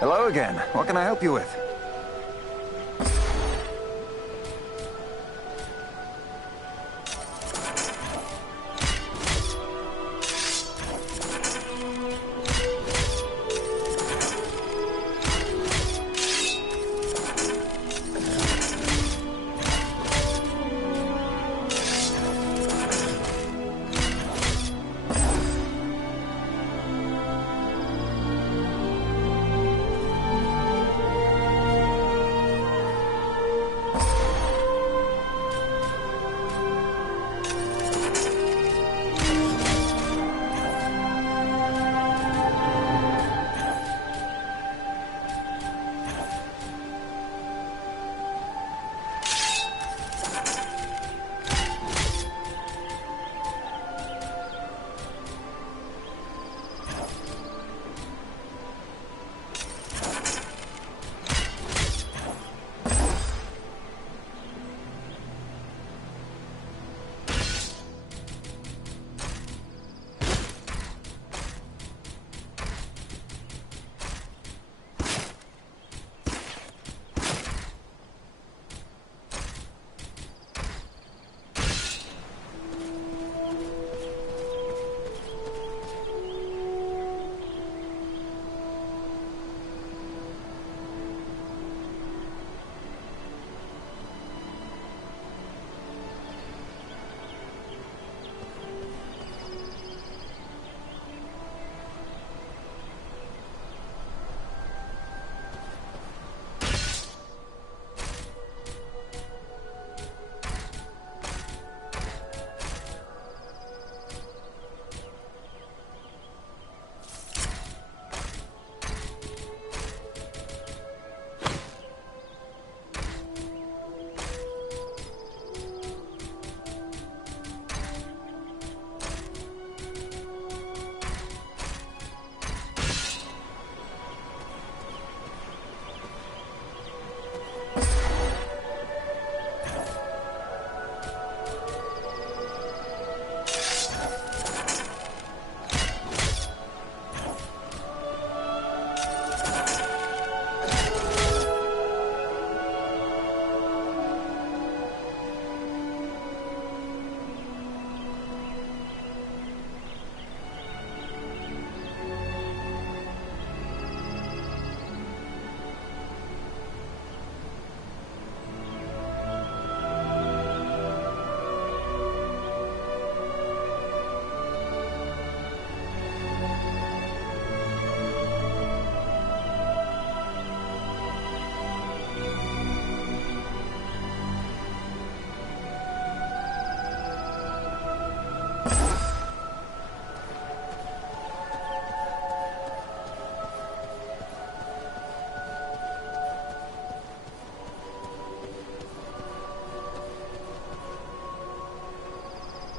Hello again. What can I help you with?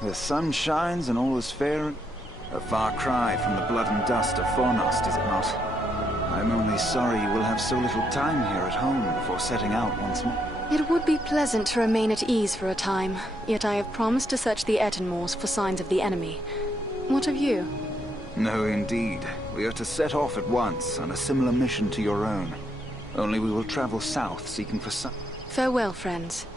The sun shines and all is fair. A far cry from the blood and dust of Fornost, is it not? I'm only sorry you will have so little time here at home before setting out once more. It would be pleasant to remain at ease for a time, yet I have promised to search the Etenmoors for signs of the enemy. What of you? No, indeed. We are to set off at once on a similar mission to your own. Only we will travel south, seeking for some... Farewell, friends.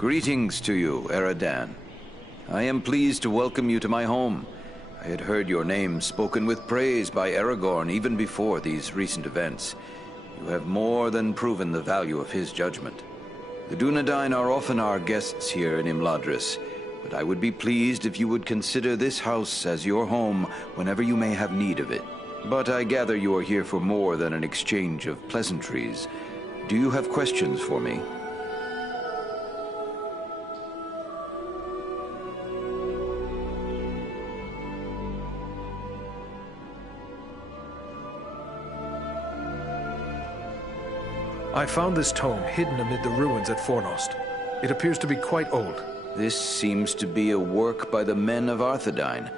Greetings to you, Eradan. I am pleased to welcome you to my home. I had heard your name spoken with praise by Aragorn even before these recent events. You have more than proven the value of his judgment. The Dunedain are often our guests here in Imladris, but I would be pleased if you would consider this house as your home whenever you may have need of it. But I gather you are here for more than an exchange of pleasantries. Do you have questions for me? I found this tome hidden amid the ruins at Fornost. It appears to be quite old. This seems to be a work by the men of Arthedain.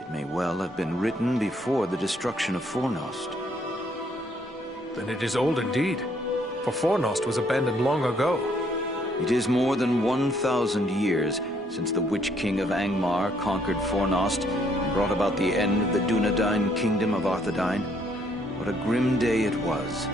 It may well have been written before the destruction of Fornost. Then it is old indeed, for Fornost was abandoned long ago. It is more than 1,000 years since the Witch King of Angmar conquered Fornost and brought about the end of the Dunedain kingdom of Arthedain. What a grim day it was.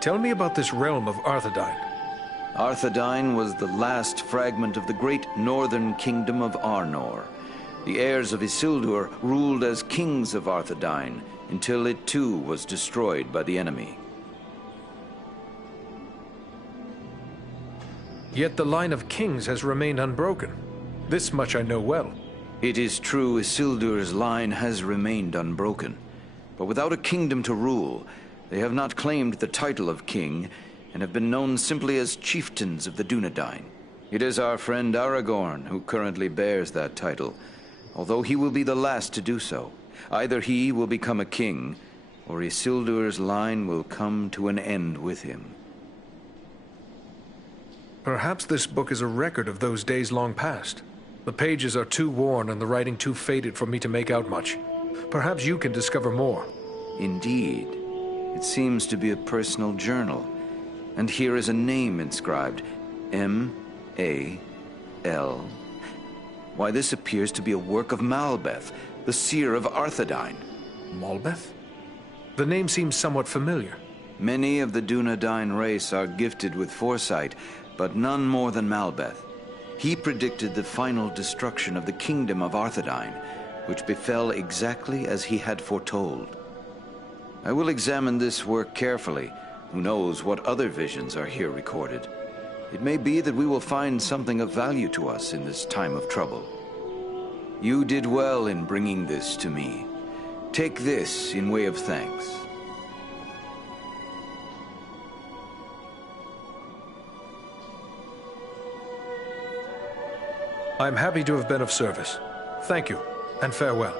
Tell me about this realm of Arthedain. Arthedain was the last fragment of the great northern kingdom of Arnor. The heirs of Isildur ruled as kings of Arthedain until it too was destroyed by the enemy. Yet the line of kings has remained unbroken. This much I know well. It is true Isildur's line has remained unbroken, but without a kingdom to rule, they have not claimed the title of king, and have been known simply as chieftains of the Dunedain. It is our friend Aragorn who currently bears that title, although he will be the last to do so. Either he will become a king, or Isildur's line will come to an end with him. Perhaps this book is a record of those days long past. The pages are too worn and the writing too faded for me to make out much. Perhaps you can discover more. Indeed. It seems to be a personal journal, and here is a name inscribed, M-A-L. Why, this appears to be a work of Malbeth, the seer of Arthedain. Malbeth? The name seems somewhat familiar. Many of the Dunedain race are gifted with foresight, but none more than Malbeth. He predicted the final destruction of the kingdom of Arthedain, which befell exactly as he had foretold. I will examine this work carefully. Who knows what other visions are here recorded? It may be that we will find something of value to us in this time of trouble. You did well in bringing this to me. Take this in way of thanks. I'm happy to have been of service. Thank you, and farewell.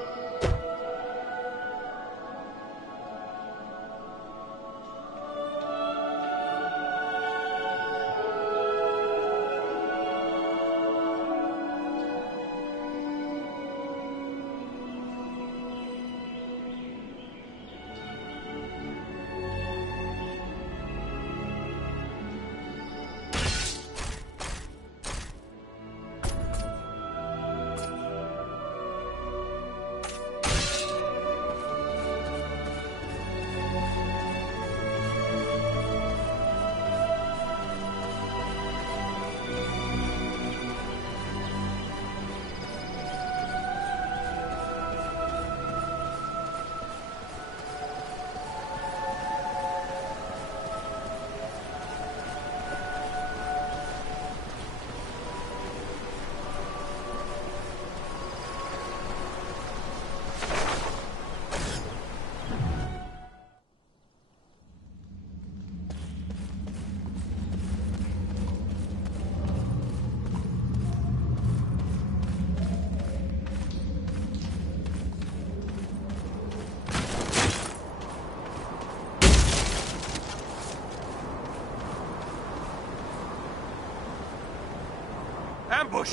Ambush!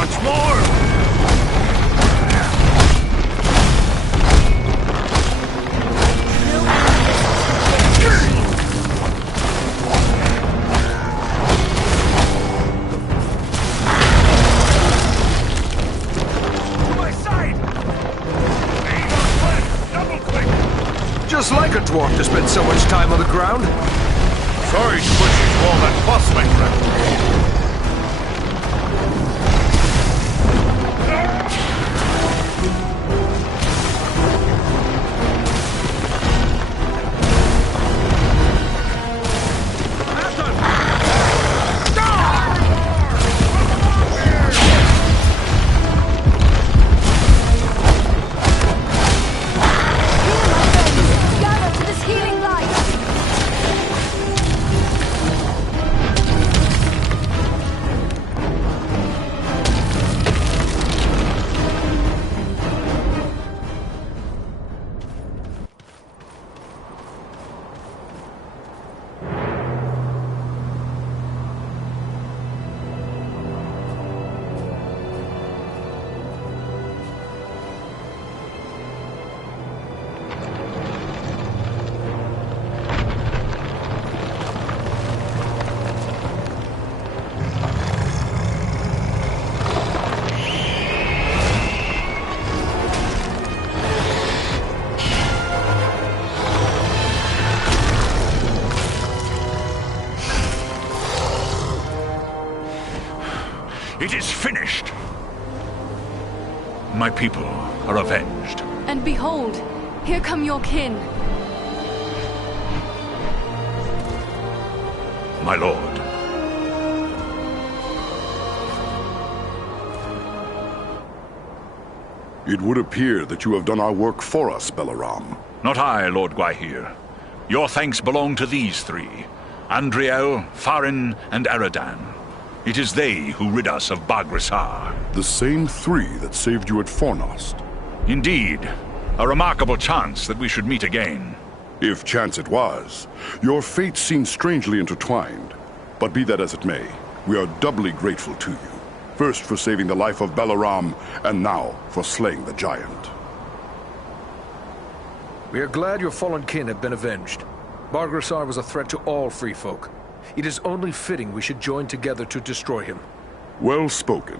Once more! Just like a dwarf to spend so much time on the ground. Sorry to put you to all that fuss, my friend. It is finished. My people are avenged. And behold, here come your kin. My lord. It would appear that you have done our work for us, Balaram. Not I, Lord Gwaihir. Your thanks belong to these three. Andriel, Farin, and Aradan. It is they who rid us of Baghrasar. The same three that saved you at Fornost. Indeed. A remarkable chance that we should meet again. If chance it was, your fates seem strangely intertwined. But be that as it may, we are doubly grateful to you. First for saving the life of Balaram, and now for slaying the giant. We are glad your fallen kin have been avenged. Baghrasar was a threat to all free folk. It is only fitting we should join together to destroy him. Well spoken.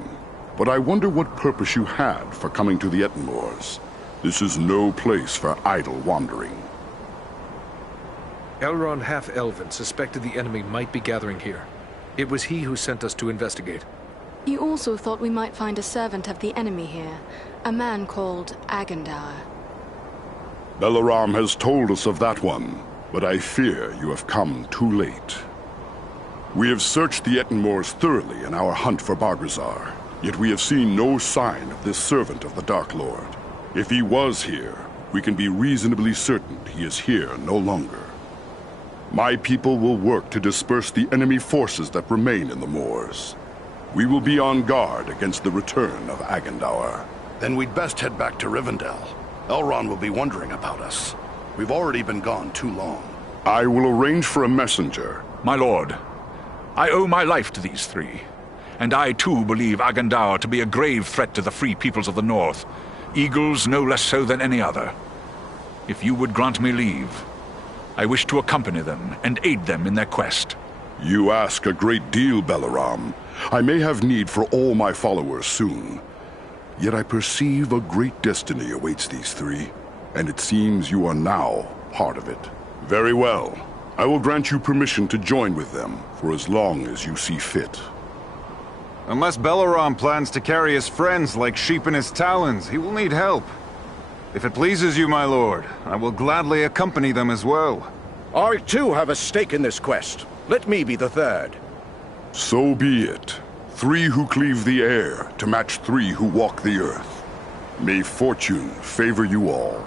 But I wonder what purpose you had for coming to the Ettenmoors. This is no place for idle wandering. Elrond Half-Elven suspected the enemy might be gathering here. It was he who sent us to investigate. You also thought we might find a servant of the enemy here, a man called Agandaur. Balaram has told us of that one, but I fear you have come too late. We have searched the Ettenmoors thoroughly in our hunt for Baghrasar, yet we have seen no sign of this servant of the Dark Lord. If he was here, we can be reasonably certain he is here no longer. My people will work to disperse the enemy forces that remain in the moors. We will be on guard against the return of Agandaur. Then we'd best head back to Rivendell. Elrond will be wondering about us. We've already been gone too long. I will arrange for a messenger. My lord, I owe my life to these three. And I too believe Agandaur to be a grave threat to the free peoples of the North. Eagles no less so than any other. If you would grant me leave, I wish to accompany them and aid them in their quest. You ask a great deal, Balaram. I may have need for all my followers soon. Yet I perceive a great destiny awaits these three, and it seems you are now part of it. Very well. I will grant you permission to join with them for as long as you see fit. Unless Balaram plans to carry his friends like sheep in his talons, he will need help. If it pleases you, my lord, I will gladly accompany them as well. I too have a stake in this quest. Let me be the third. So be it. 3 who cleave the air to match 3 who walk the earth. May fortune favor you all.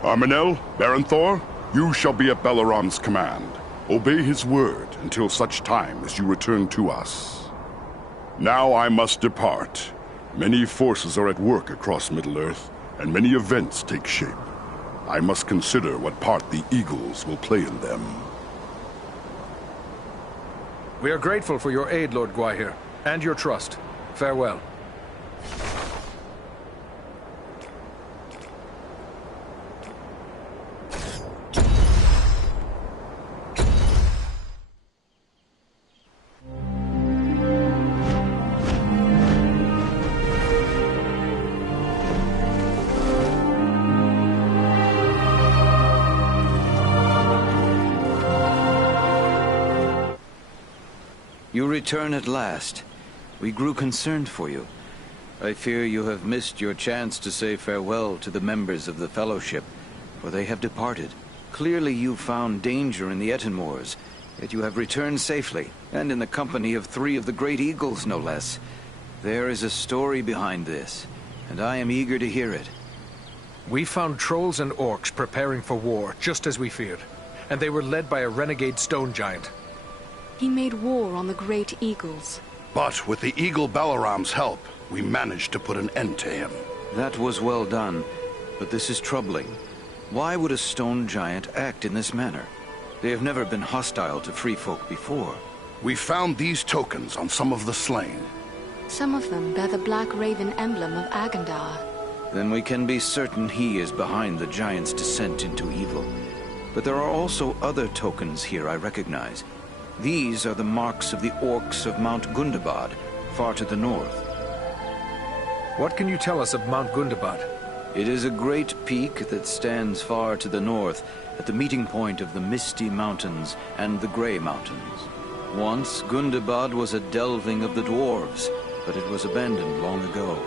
Arminel, Baranthor, you shall be at Balaram's command. Obey his word until such time as you return to us. Now I must depart. Many forces are at work across Middle-earth, and many events take shape. I must consider what part the Eagles will play in them. We are grateful for your aid, Lord Gwaihir, and your trust. Farewell. You return at last. We grew concerned for you. I fear you have missed your chance to say farewell to the members of the Fellowship, for they have departed. Clearly you found danger in the Etenmoors, yet you have returned safely, and in the company of 3 of the Great Eagles, no less. There is a story behind this, and I am eager to hear it. We found trolls and orcs preparing for war, just as we feared, and they were led by a renegade stone giant. He made war on the Great Eagles. But with the Eagle Balaram's help, we managed to put an end to him. That was well done, but this is troubling. Why would a stone giant act in this manner? They have never been hostile to free folk before. We found these tokens on some of the slain. Some of them bear the Black Raven emblem of Agandar. Then we can be certain he is behind the giant's descent into evil. But there are also other tokens here I recognize. These are the marks of the orcs of Mount Gundabad, far to the north. What can you tell us of Mount Gundabad? It is a great peak that stands far to the north, at the meeting point of the Misty Mountains and the Grey Mountains. Once, Gundabad was a delving of the dwarves, but it was abandoned long ago.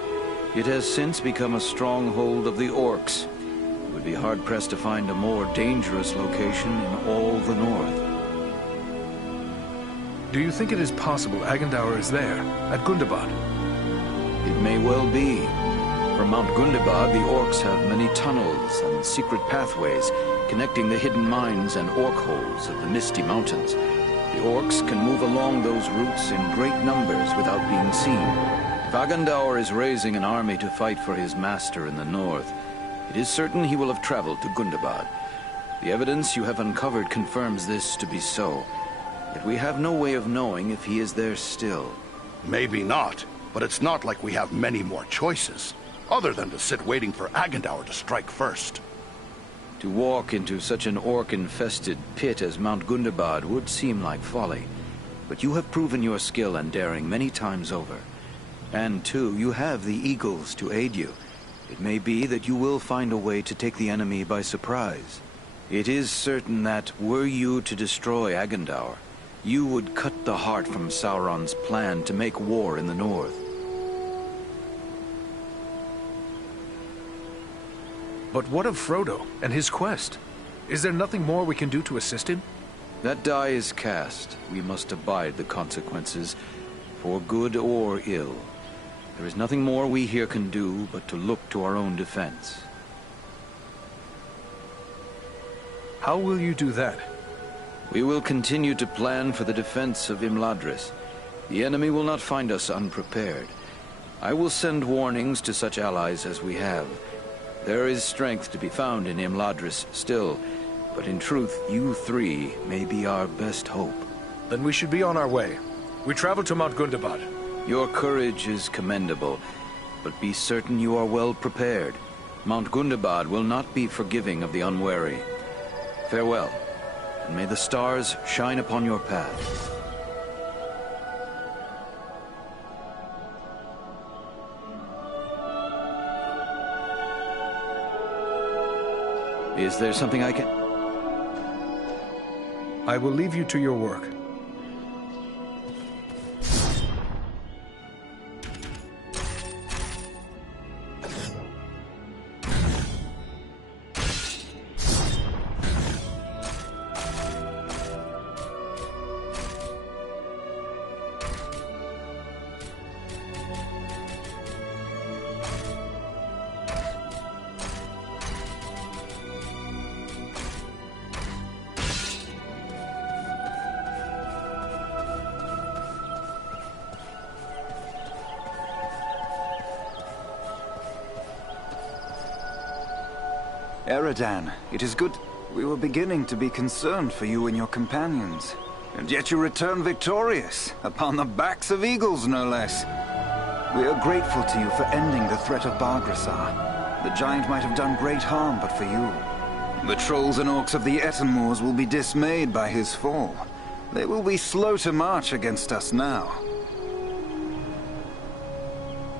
It has since become a stronghold of the orcs. It would be hard-pressed to find a more dangerous location in all the north. Do you think it is possible Agandaur is there, at Gundabad? It may well be. From Mount Gundabad, the orcs have many tunnels and secret pathways connecting the hidden mines and orc holes of the Misty Mountains. The orcs can move along those routes in great numbers without being seen. If Agandaur is raising an army to fight for his master in the north, it is certain he will have traveled to Gundabad. The evidence you have uncovered confirms this to be so. Yet we have no way of knowing if he is there still. Maybe not, but it's not like we have many more choices, other than to sit waiting for Agandaur to strike first. To walk into such an orc-infested pit as Mount Gundabad would seem like folly, but you have proven your skill and daring many times over. And too, you have the eagles to aid you. It may be that you will find a way to take the enemy by surprise. It is certain that, were you to destroy Agandaur, you would cut the heart from Sauron's plan to make war in the north. But what of Frodo and his quest? Is there nothing more we can do to assist him? That die is cast. We must abide the consequences, for good or ill. There is nothing more we here can do but to look to our own defense. How will you do that? We will continue to plan for the defense of Imladris. The enemy will not find us unprepared. I will send warnings to such allies as we have. There is strength to be found in Imladris still, but in truth, you 3 may be our best hope. Then we should be on our way. We travel to Mount Gundabad. Your courage is commendable, but be certain you are well prepared. Mount Gundabad will not be forgiving of the unwary. Farewell, and may the stars shine upon your path. Is there something I can... I will leave you to your work. Eridan, it is good. We were beginning to be concerned for you and your companions. And yet you return victorious, upon the backs of eagles, no less. We are grateful to you for ending the threat of Bargrassar. The giant might have done great harm but for you. The trolls and orcs of the Ettenmoors will be dismayed by his fall. They will be slow to march against us now.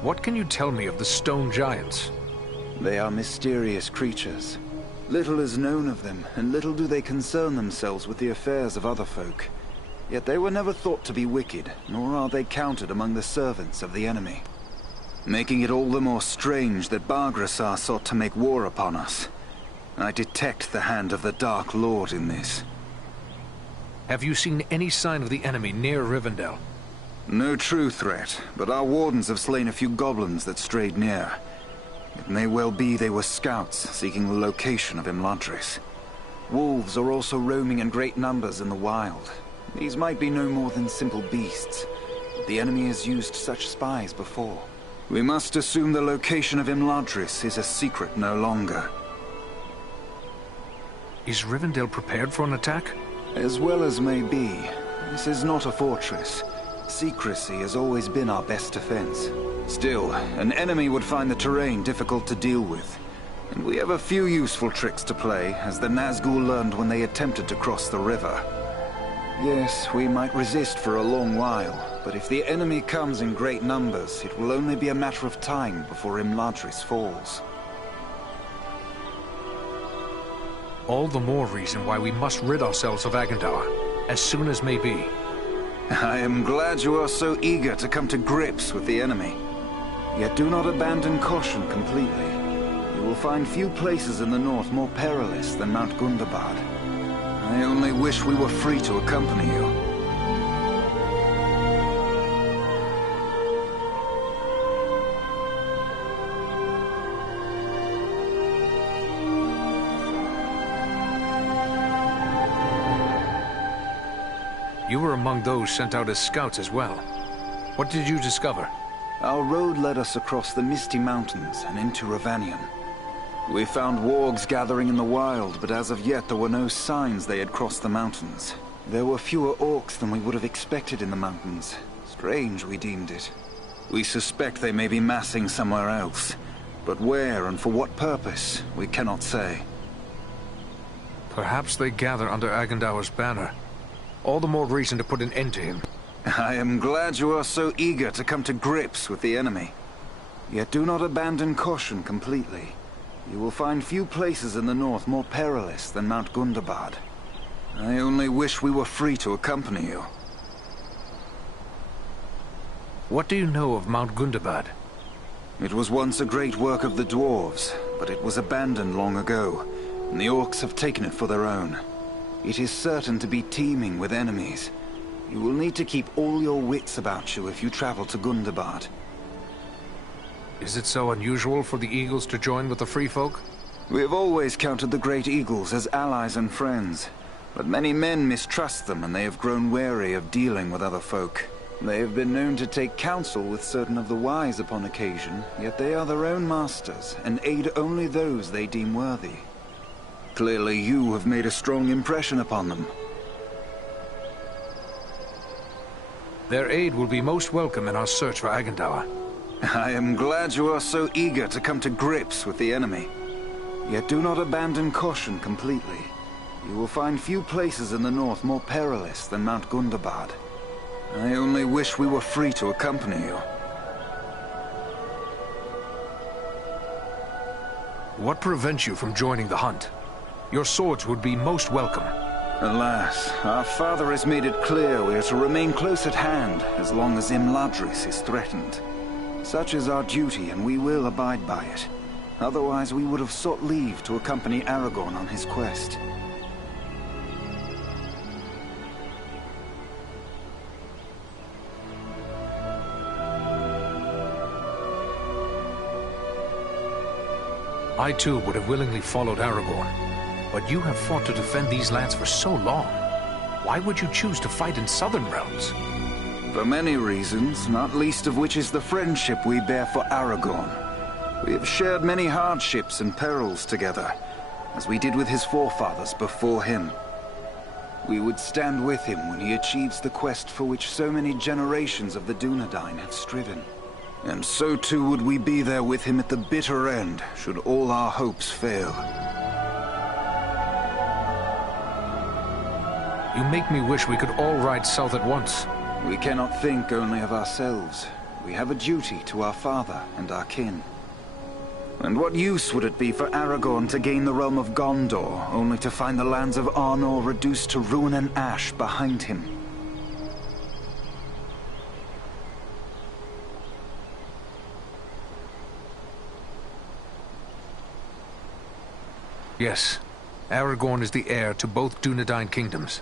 What can you tell me of the stone giants? They are mysterious creatures. Little is known of them, and little do they concern themselves with the affairs of other folk. Yet they were never thought to be wicked, nor are they counted among the servants of the enemy. Making it all the more strange that Bargrassar sought to make war upon us. I detect the hand of the Dark Lord in this. Have you seen any sign of the enemy near Rivendell? No true threat, but our wardens have slain a few goblins that strayed near. It may well be they were scouts seeking the location of Imladris. Wolves are also roaming in great numbers in the wild. These might be no more than simple beasts, but the enemy has used such spies before. We must assume the location of Imladris is a secret no longer. Is Rivendell prepared for an attack? As well as may be. This is not a fortress. Secrecy has always been our best defense. Still, an enemy would find the terrain difficult to deal with. And we have a few useful tricks to play, as the Nazgul learned when they attempted to cross the river. Yes, we might resist for a long while, but if the enemy comes in great numbers, it will only be a matter of time before Imladris falls. All the more reason why we must rid ourselves of Agandar, as soon as may be. I am glad you are so eager to come to grips with the enemy. Yet do not abandon caution completely. You will find few places in the north more perilous than Mount Gundabad. I only wish we were free to accompany you. You were among those sent out as scouts as well. What did you discover? Our road led us across the Misty Mountains and into Ravanion. We found wargs gathering in the wild, but as of yet there were no signs they had crossed the mountains. There were fewer orcs than we would have expected in the mountains. Strange, we deemed it. We suspect they may be massing somewhere else, but where and for what purpose, we cannot say. Perhaps they gather under Agandaur's banner. All the more reason to put an end to him. I am glad you are so eager to come to grips with the enemy. Yet do not abandon caution completely. You will find few places in the north more perilous than Mount Gundabad. I only wish we were free to accompany you. What do you know of Mount Gundabad? It was once a great work of the dwarves, but it was abandoned long ago, and the orcs have taken it for their own. It is certain to be teeming with enemies. You will need to keep all your wits about you if you travel to Gundabad. Is it so unusual for the Eagles to join with the Free Folk? We have always counted the Great Eagles as allies and friends, but many men mistrust them and they have grown wary of dealing with other folk. They have been known to take counsel with certain of the wise upon occasion, yet they are their own masters and aid only those they deem worthy. Clearly you have made a strong impression upon them. Their aid will be most welcome in our search for Agandaur. I am glad you are so eager to come to grips with the enemy. Yet do not abandon caution completely. You will find few places in the north more perilous than Mount Gundabad. I only wish we were free to accompany you. What prevents you from joining the hunt? Your swords would be most welcome. Alas, our father has made it clear we are to remain close at hand as long as Imladris is threatened. Such is our duty, and we will abide by it. Otherwise, we would have sought leave to accompany Aragorn on his quest. I too would have willingly followed Aragorn. But you have fought to defend these lands for so long. Why would you choose to fight in southern realms? For many reasons, not least of which is the friendship we bear for Aragorn. We have shared many hardships and perils together, as we did with his forefathers before him. We would stand with him when he achieves the quest for which so many generations of the Dunedain have striven. And so too would we be there with him at the bitter end, should all our hopes fail. You make me wish we could all ride south at once. We cannot think only of ourselves. We have a duty to our father and our kin. And what use would it be for Aragorn to gain the realm of Gondor, only to find the lands of Arnor reduced to ruin and ash behind him? Yes, Aragorn is the heir to both Dunedain kingdoms.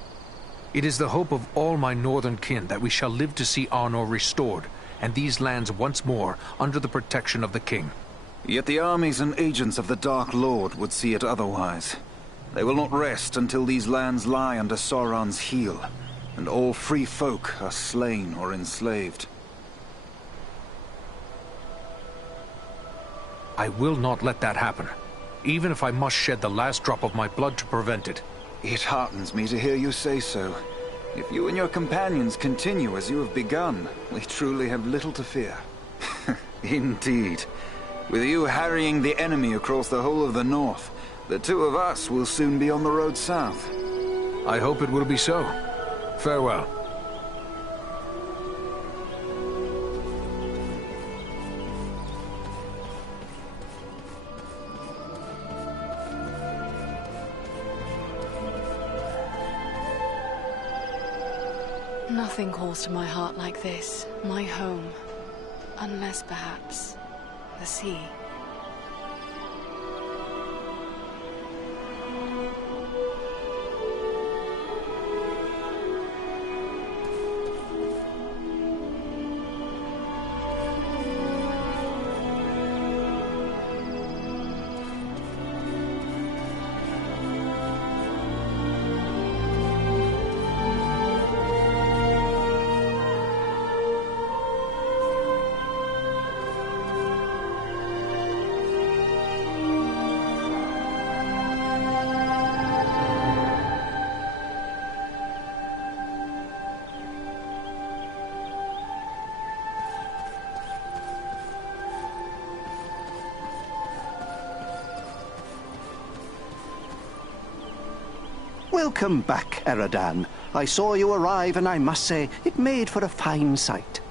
It is the hope of all my northern kin that we shall live to see Arnor restored, and these lands once more under the protection of the king. Yet the armies and agents of the Dark Lord would see it otherwise. They will not rest until these lands lie under Sauron's heel, and all free folk are slain or enslaved. I will not let that happen, even if I must shed the last drop of my blood to prevent it. It heartens me to hear you say so. If you and your companions continue as you have begun, we truly have little to fear. Indeed. With you harrying the enemy across the whole of the north, the two of us will soon be on the road south. I hope it will be so. Farewell. Nothing calls to my heart like this, my home. Unless, perhaps, the sea. Welcome back, Eradan. I saw you arrive, and I must say, it made for a fine sight.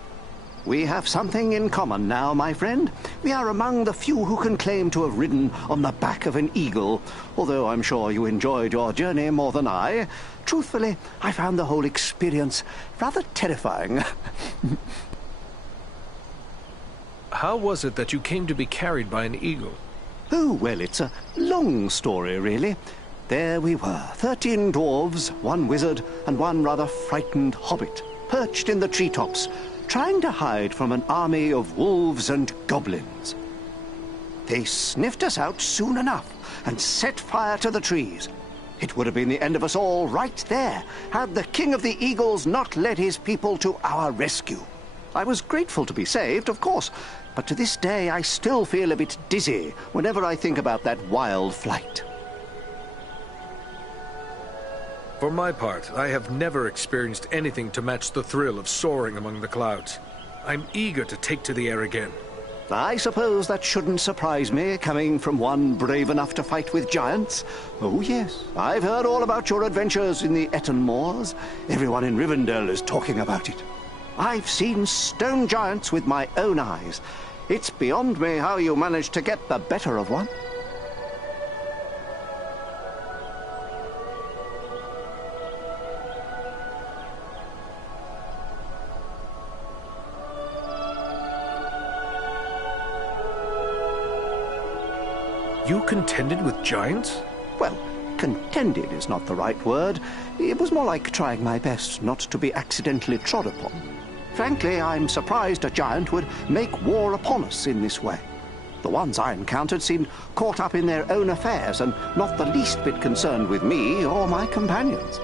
We have something in common now, my friend. We are among the few who can claim to have ridden on the back of an eagle, although I'm sure you enjoyed your journey more than I. Truthfully, I found the whole experience rather terrifying. How was it that you came to be carried by an eagle? Oh, well, it's a long story, really. There we were, 13 dwarves, 1 wizard, and 1 rather frightened hobbit, perched in the treetops, trying to hide from an army of wolves and goblins. They sniffed us out soon enough and set fire to the trees. It would have been the end of us all right there, had the King of the Eagles not led his people to our rescue. I was grateful to be saved, of course, but to this day I still feel a bit dizzy whenever I think about that wild flight. For my part, I have never experienced anything to match the thrill of soaring among the clouds. I'm eager to take to the air again. I suppose that shouldn't surprise me, coming from one brave enough to fight with giants. Oh yes, I've heard all about your adventures in the Etten Moors. Everyone in Rivendell is talking about it. I've seen stone giants with my own eyes. It's beyond me how you managed to get the better of one. You contended with giants? Well, contended is not the right word. It was more like trying my best not to be accidentally trod upon. Frankly, I'm surprised a giant would make war upon us in this way. The ones I encountered seemed caught up in their own affairs and not the least bit concerned with me or my companions.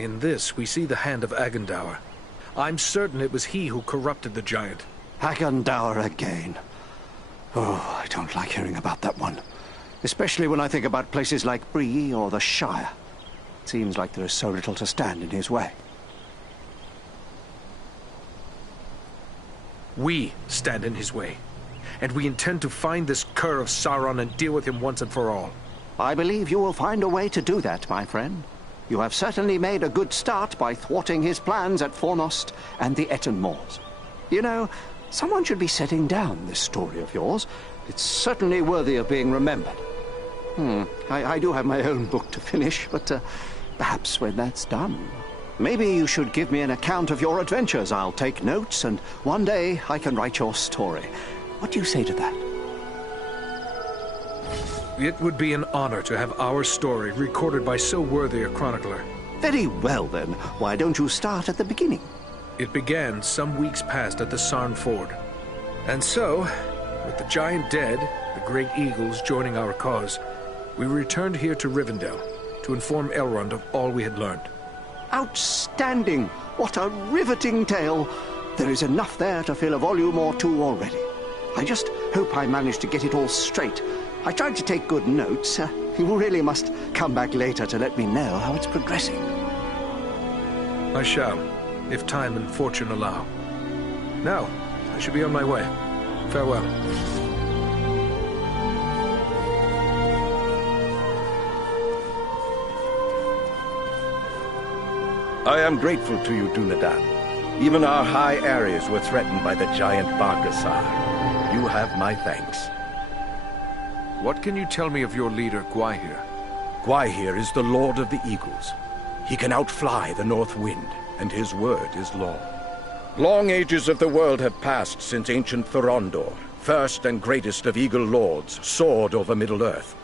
In this, we see the hand of Agandaur. I'm certain it was he who corrupted the giant. Agandaur again. Oh, I don't like hearing about that one. Especially when I think about places like Bree or the Shire. It seems like there is so little to stand in his way. We stand in his way. And we intend to find this cur of Sauron and deal with him once and for all. I believe you will find a way to do that, my friend. You have certainly made a good start by thwarting his plans at Fornost and the Etten Moors. You know, someone should be setting down this story of yours. It's certainly worthy of being remembered. I do have my own book to finish, but perhaps when that's done, maybe you should give me an account of your adventures. I'll take notes, and one day I can write your story. What do you say to that? It would be an honor to have our story recorded by so worthy a chronicler. Very well, then. Why don't you start at the beginning? It began some weeks past at the Sarn Ford. And so, with the giant dead, the great eagles joining our cause, we returned here to Rivendell to inform Elrond of all we had learned. Outstanding! What a riveting tale! There is enough there to fill a volume or two already. I just hope I managed to get it all straight. I tried to take good notes. You really must come back later to let me know how it's progressing. I shall, if time and fortune allow. Now, I should be on my way. Farewell. I am grateful to you, Dunedain. Even our high areas were threatened by the giant Bargasar. You have my thanks. What can you tell me of your leader, Gwaihir? Gwaihir is the Lord of the Eagles. He can outfly the North Wind, and his word is law. Long ages of the world have passed since ancient Thorondor, first and greatest of Eagle Lords, soared over Middle-earth.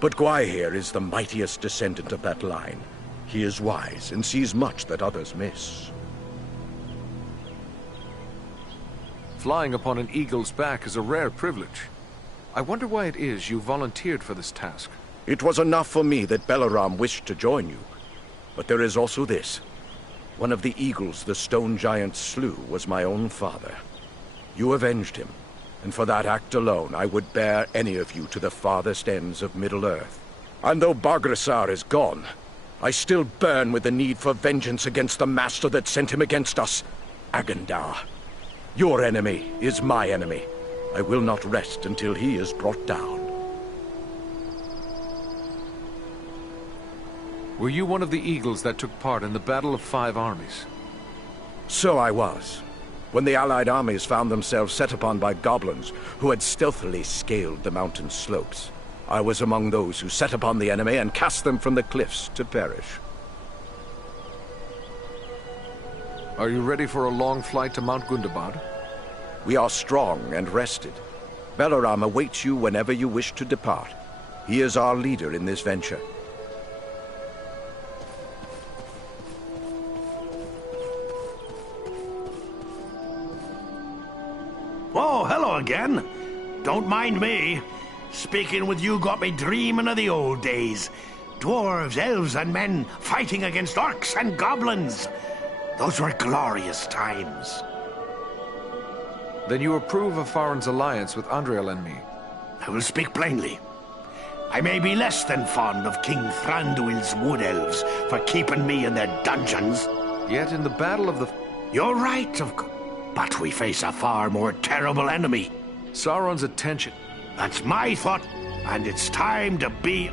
But Gwaihir is the mightiest descendant of that line. He is wise and sees much that others miss. Flying upon an eagle's back is a rare privilege. I wonder why it is you volunteered for this task. It was enough for me that Belaram wished to join you. But there is also this. One of the eagles the stone giant slew was my own father. You avenged him, and for that act alone I would bear any of you to the farthest ends of Middle-earth. And though Bargrasar is gone, I still burn with the need for vengeance against the master that sent him against us, Agandaur. Your enemy is my enemy. I will not rest until he is brought down. Were you one of the eagles that took part in the Battle of Five Armies? So I was. When the Allied armies found themselves set upon by goblins who had stealthily scaled the mountain slopes, I was among those who set upon the enemy and cast them from the cliffs to perish. Are you ready for a long flight to Mount Gundabad? We are strong and rested. Belaram awaits you whenever you wish to depart. He is our leader in this venture. Oh, hello again. Don't mind me. Speaking with you got me dreaming of the old days. Dwarves, elves, and men fighting against orcs and goblins. Those were glorious times. Then you approve of Farin's alliance with Andriel and me? I will speak plainly. I may be less than fond of King Thranduil's wood elves for keeping me in their dungeons. Yet in the battle of the... You're right, of course. But we face a far more terrible enemy. Sauron's attention. That's my thought, and it's time to be...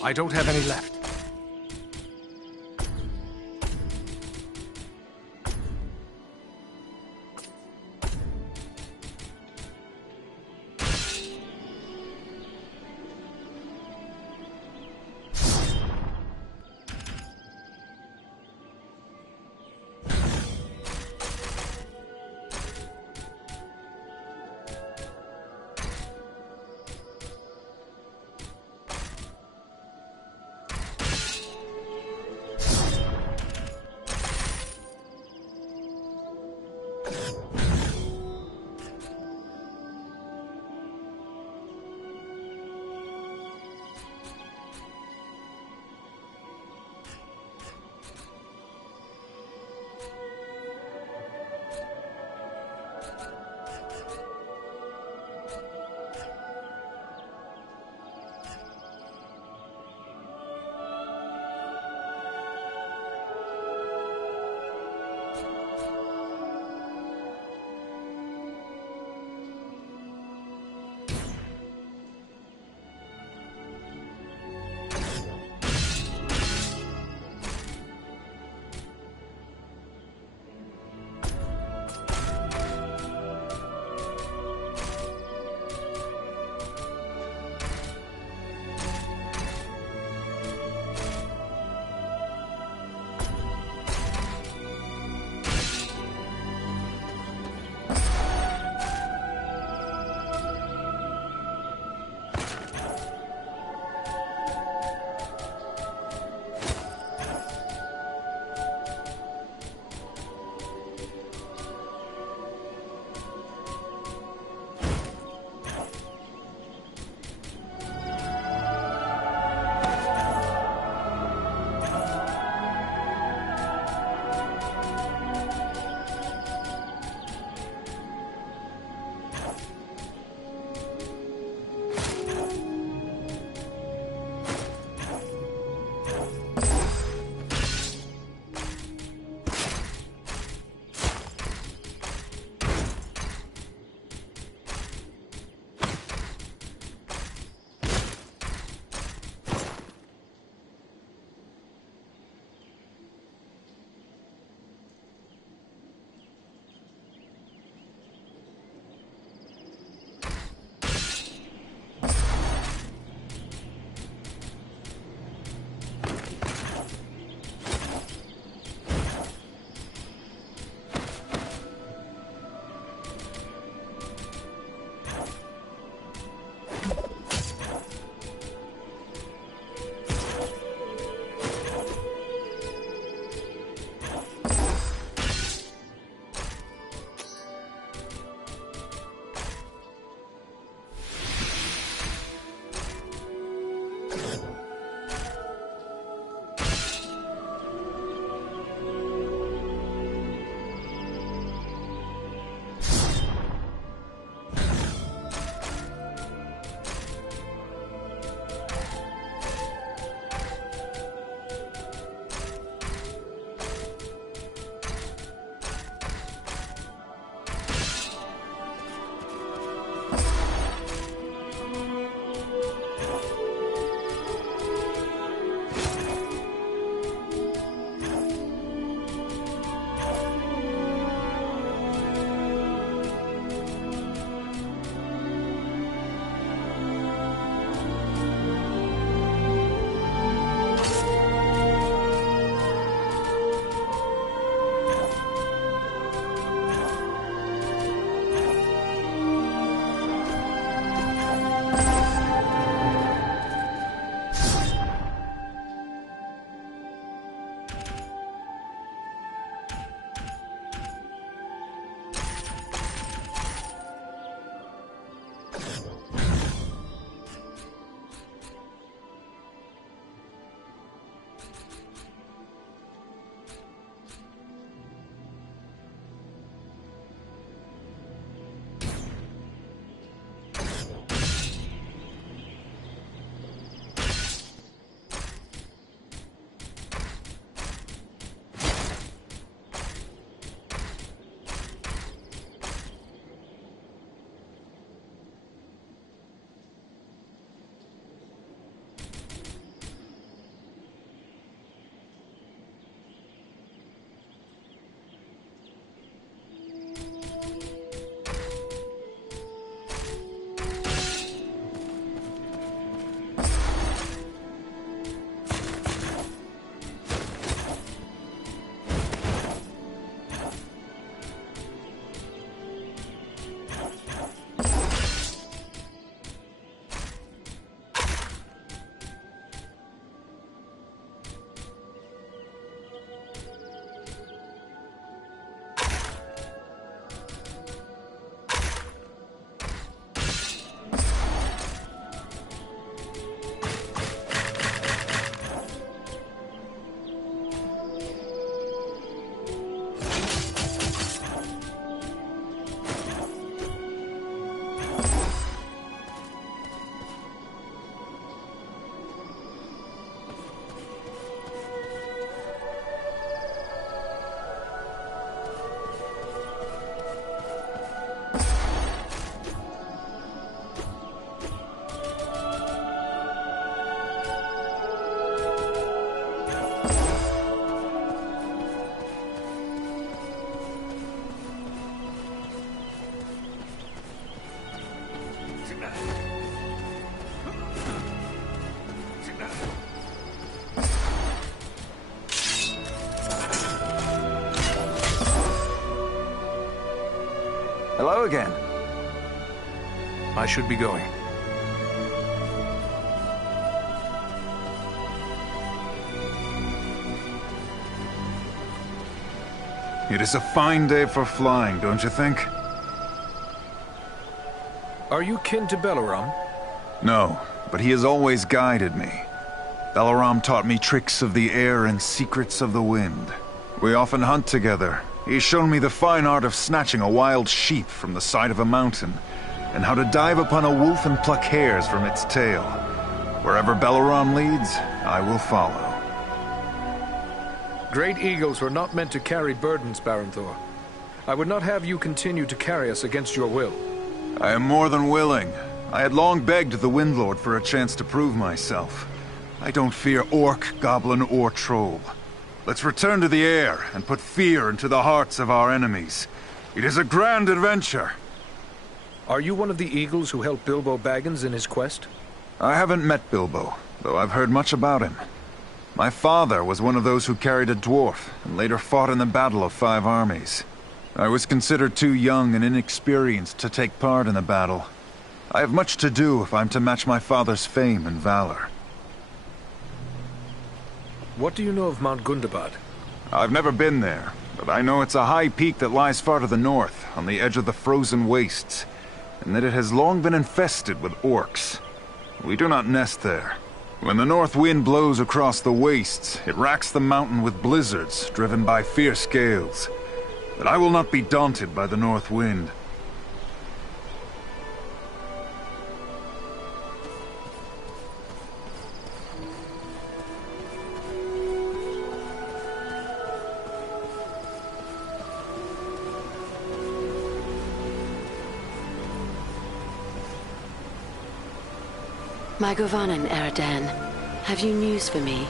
I don't have any left. Hello again. I should be going. It is a fine day for flying, don't you think? Are you kin to Balaram? No, but he has always guided me. Balaram taught me tricks of the air and secrets of the wind. We often hunt together. He's shown me the fine art of snatching a wild sheep from the side of a mountain, and how to dive upon a wolf and pluck hairs from its tail. Wherever Balaram leads, I will follow. Great eagles were not meant to carry burdens, Baranthor. I would not have you continue to carry us against your will. I am more than willing. I had long begged the Windlord for a chance to prove myself. I don't fear orc, goblin, or troll. Let's return to the air and put fear into the hearts of our enemies. It is a grand adventure. Are you one of the eagles who helped Bilbo Baggins in his quest? I haven't met Bilbo, though I've heard much about him. My father was one of those who carried a dwarf, and later fought in the Battle of 5 Armies. I was considered too young and inexperienced to take part in the battle. I have much to do if I'm to match my father's fame and valor. What do you know of Mount Gundabad? I've never been there, but I know it's a high peak that lies far to the north, on the edge of the frozen wastes, and that it has long been infested with orcs. We do not nest there. When the north wind blows across the wastes, it racks the mountain with blizzards, driven by fierce gales. But I will not be daunted by the north wind. My Govanen, Eradan, have you news for me?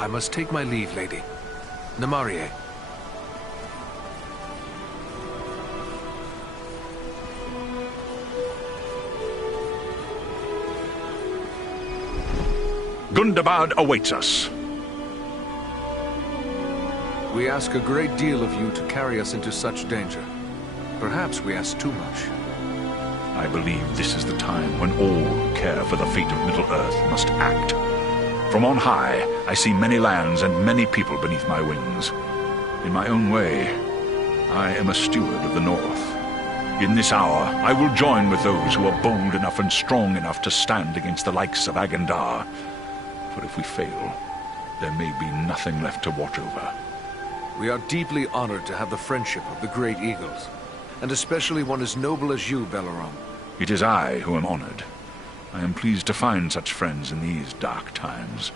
I must take my leave, lady. Namarie. Gundabad awaits us. We ask a great deal of you to carry us into such danger. Perhaps we ask too much. I believe this is the time when all who care for the fate of Middle-earth must act. From on high, I see many lands and many people beneath my wings. In my own way, I am a steward of the North. In this hour, I will join with those who are bold enough and strong enough to stand against the likes of Agandar. For if we fail, there may be nothing left to watch over. We are deeply honored to have the friendship of the Great Eagles, and especially one as noble as you, Balaram. It is I who am honored. I am pleased to find such friends in these dark times.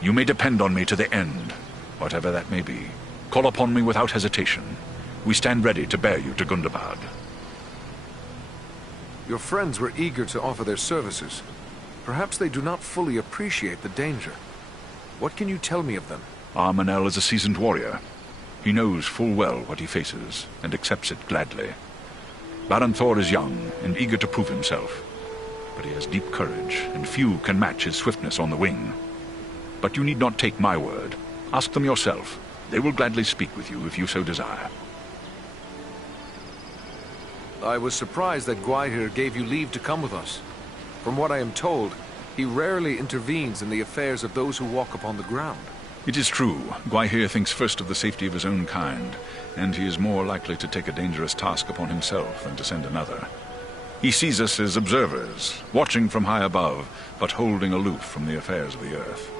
You may depend on me to the end, whatever that may be. Call upon me without hesitation. We stand ready to bear you to Gundabad. Your friends were eager to offer their services. Perhaps they do not fully appreciate the danger. What can you tell me of them? Armanel is a seasoned warrior. He knows full well what he faces, and accepts it gladly. Baranthor is young, and eager to prove himself. But he has deep courage, and few can match his swiftness on the wing. But you need not take my word. Ask them yourself. They will gladly speak with you if you so desire. I was surprised that Gwaihir gave you leave to come with us. From what I am told, he rarely intervenes in the affairs of those who walk upon the ground. It is true. Gwaihir thinks first of the safety of his own kind, and he is more likely to take a dangerous task upon himself than to send another. He sees us as observers, watching from high above, but holding aloof from the affairs of the earth.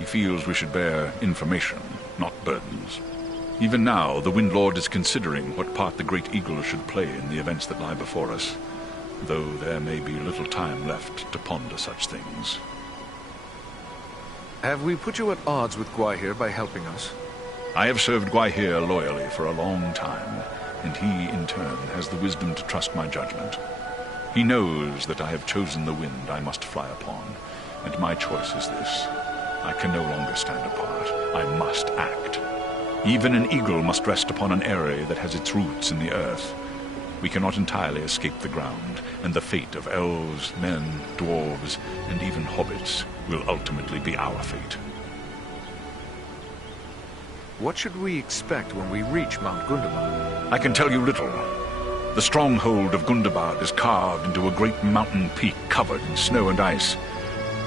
He feels we should bear information, not burdens. Even now, the Windlord is considering what part the Great Eagle should play in the events that lie before us, though there may be little time left to ponder such things. Have we put you at odds with Gwaihir by helping us? I have served Gwaihir loyally for a long time, and he, in turn, has the wisdom to trust my judgment. He knows that I have chosen the wind I must fly upon, and my choice is this. I can no longer stand apart. I must act. Even an eagle must rest upon an eyrie that has its roots in the earth. We cannot entirely escape the ground, and the fate of elves, men, dwarves, and even hobbits will ultimately be our fate. What should we expect when we reach Mount Gundabad? I can tell you little. The stronghold of Gundabad is carved into a great mountain peak covered in snow and ice.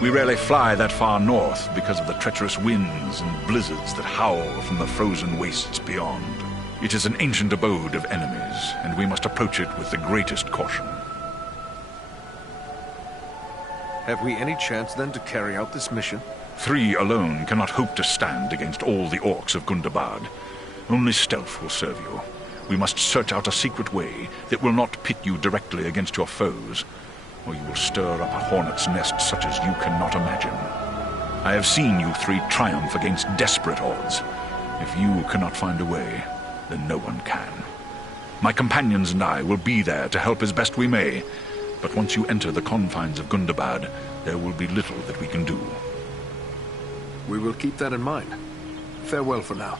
We rarely fly that far north because of the treacherous winds and blizzards that howl from the frozen wastes beyond. It is an ancient abode of enemies, and we must approach it with the greatest caution. Have we any chance then to carry out this mission? 3 alone cannot hope to stand against all the orcs of Gundabad. Only stealth will serve you. We must search out a secret way that will not pit you directly against your foes, or you will stir up a hornet's nest such as you cannot imagine. I have seen you 3 triumph against desperate odds. If you cannot find a way, then no one can. My companions and I will be there to help as best we may, but once you enter the confines of Gundabad, there will be little that we can do. We will keep that in mind. Farewell for now.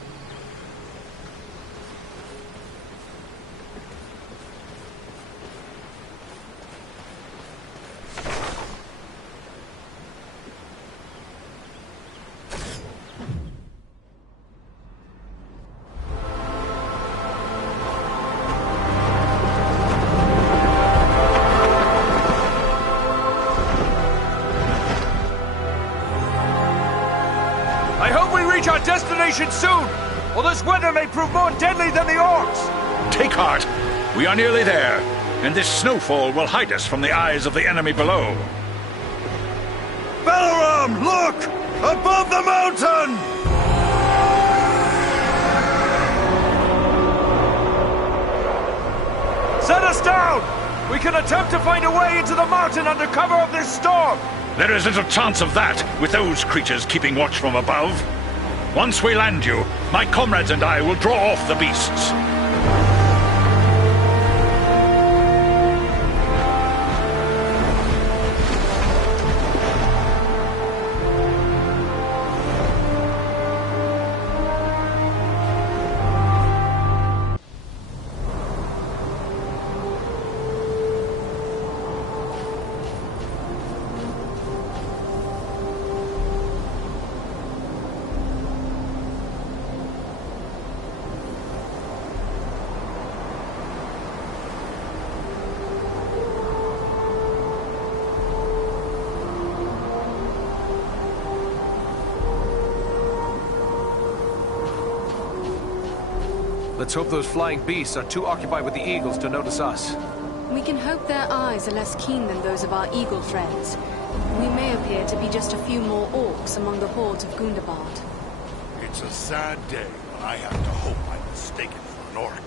I hope we reach our destination soon, or this weather may prove more deadly than the orcs! Take heart! We are nearly there, and this snowfall will hide us from the eyes of the enemy below. Balaram, look! Above the mountain! Set us down! We can attempt to find a way into the mountain under cover of this storm! There is little chance of that, with those creatures keeping watch from above. Once we land you, my comrades and I will draw off the beasts. Let's hope those flying beasts are too occupied with the eagles to notice us. We can hope their eyes are less keen than those of our eagle friends. We may appear to be just a few more orcs among the hordes of Gundabad. It's a sad day when I have to hope I'm mistaken for an orc.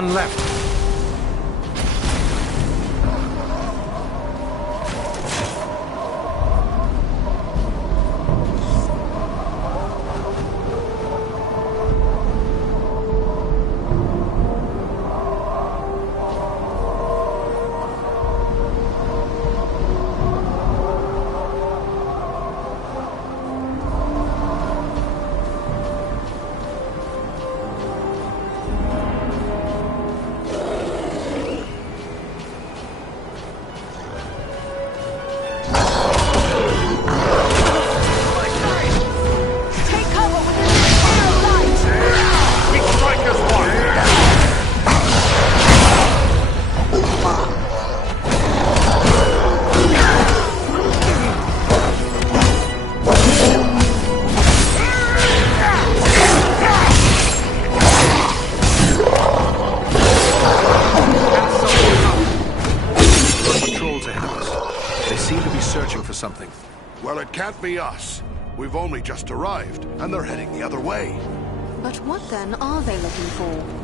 None left. Something. Well, it can't be us. We've only just arrived, and they're heading the other way. But what then are they looking for?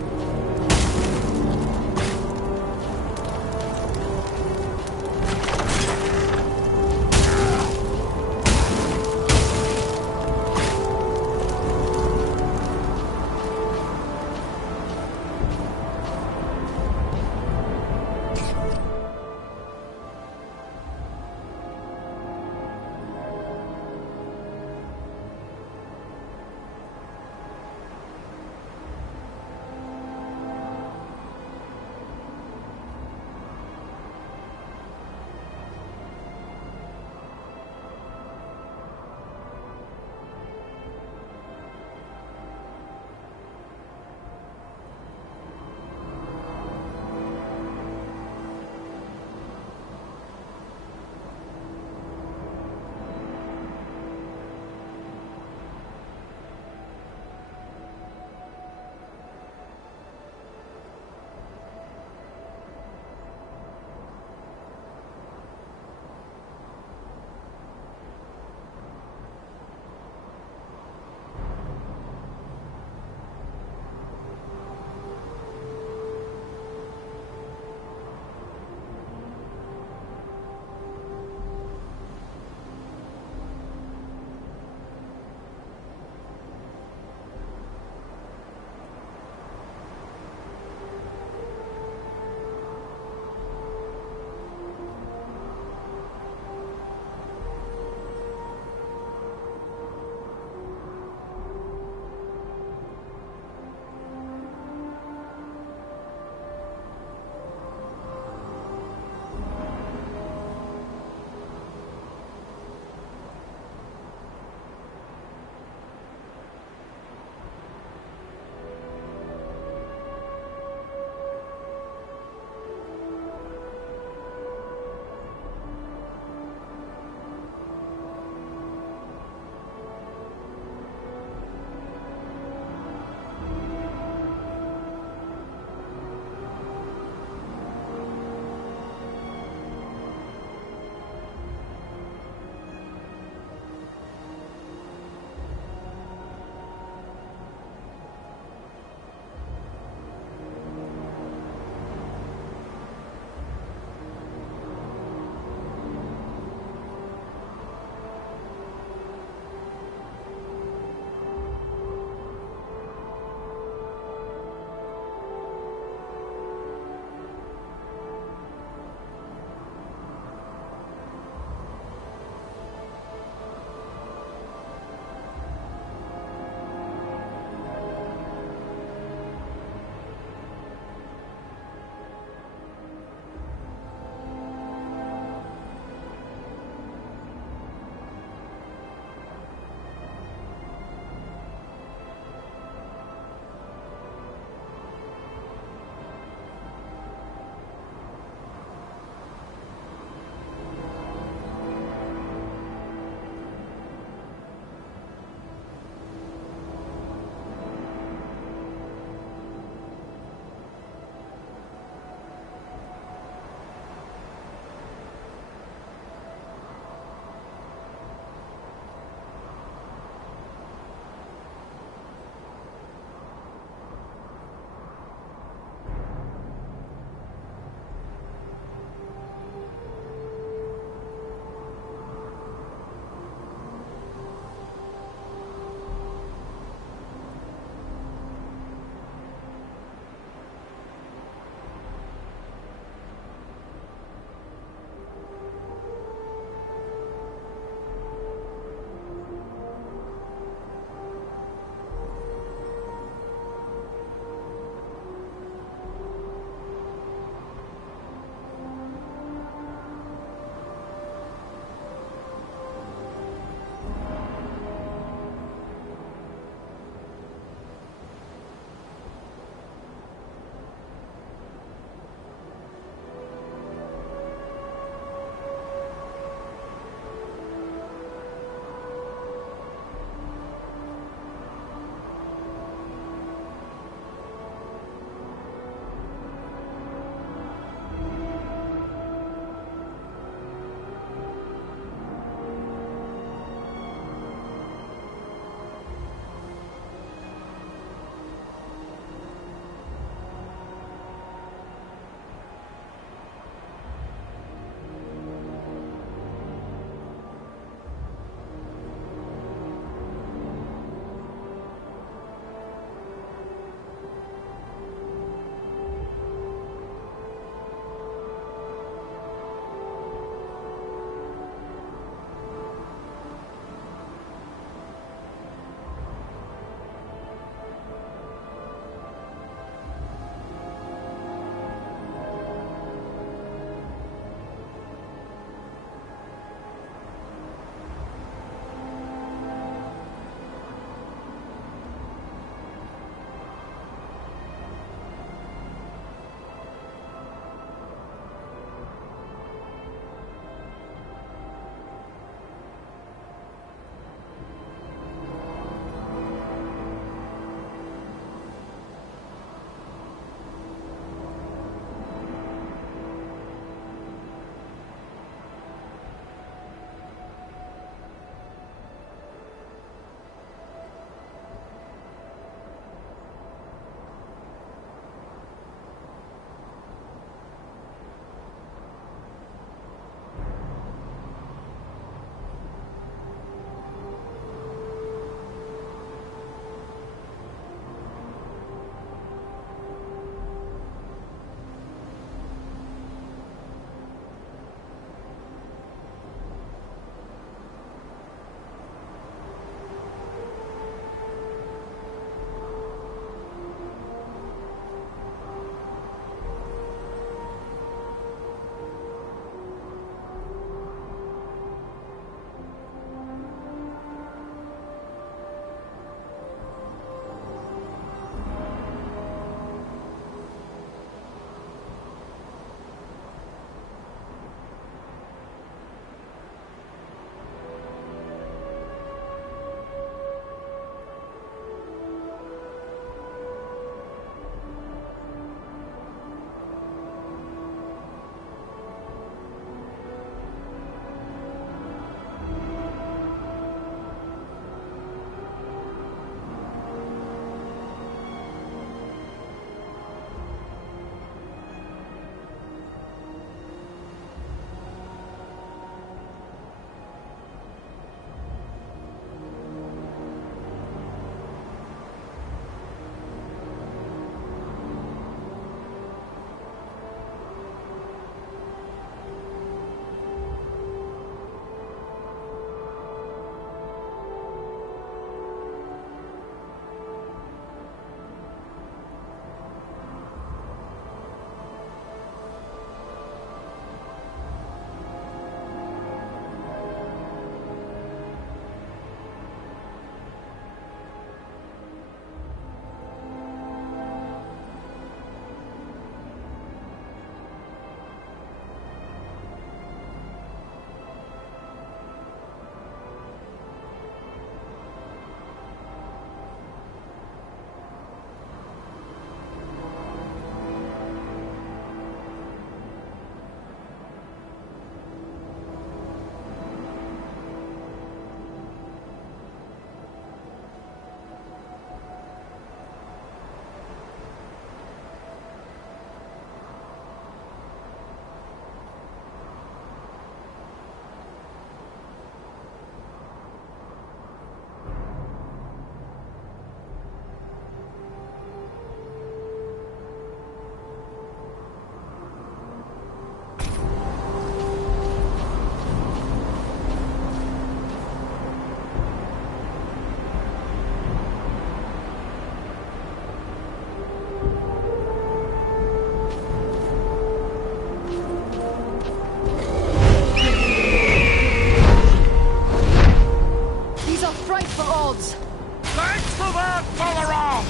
Thanks for that, Balaram!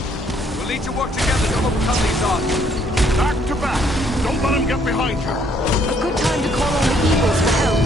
We'll need to work together to overcome these odds. Back to back. Don't let him get behind you. A good time to call on the Eagles for help.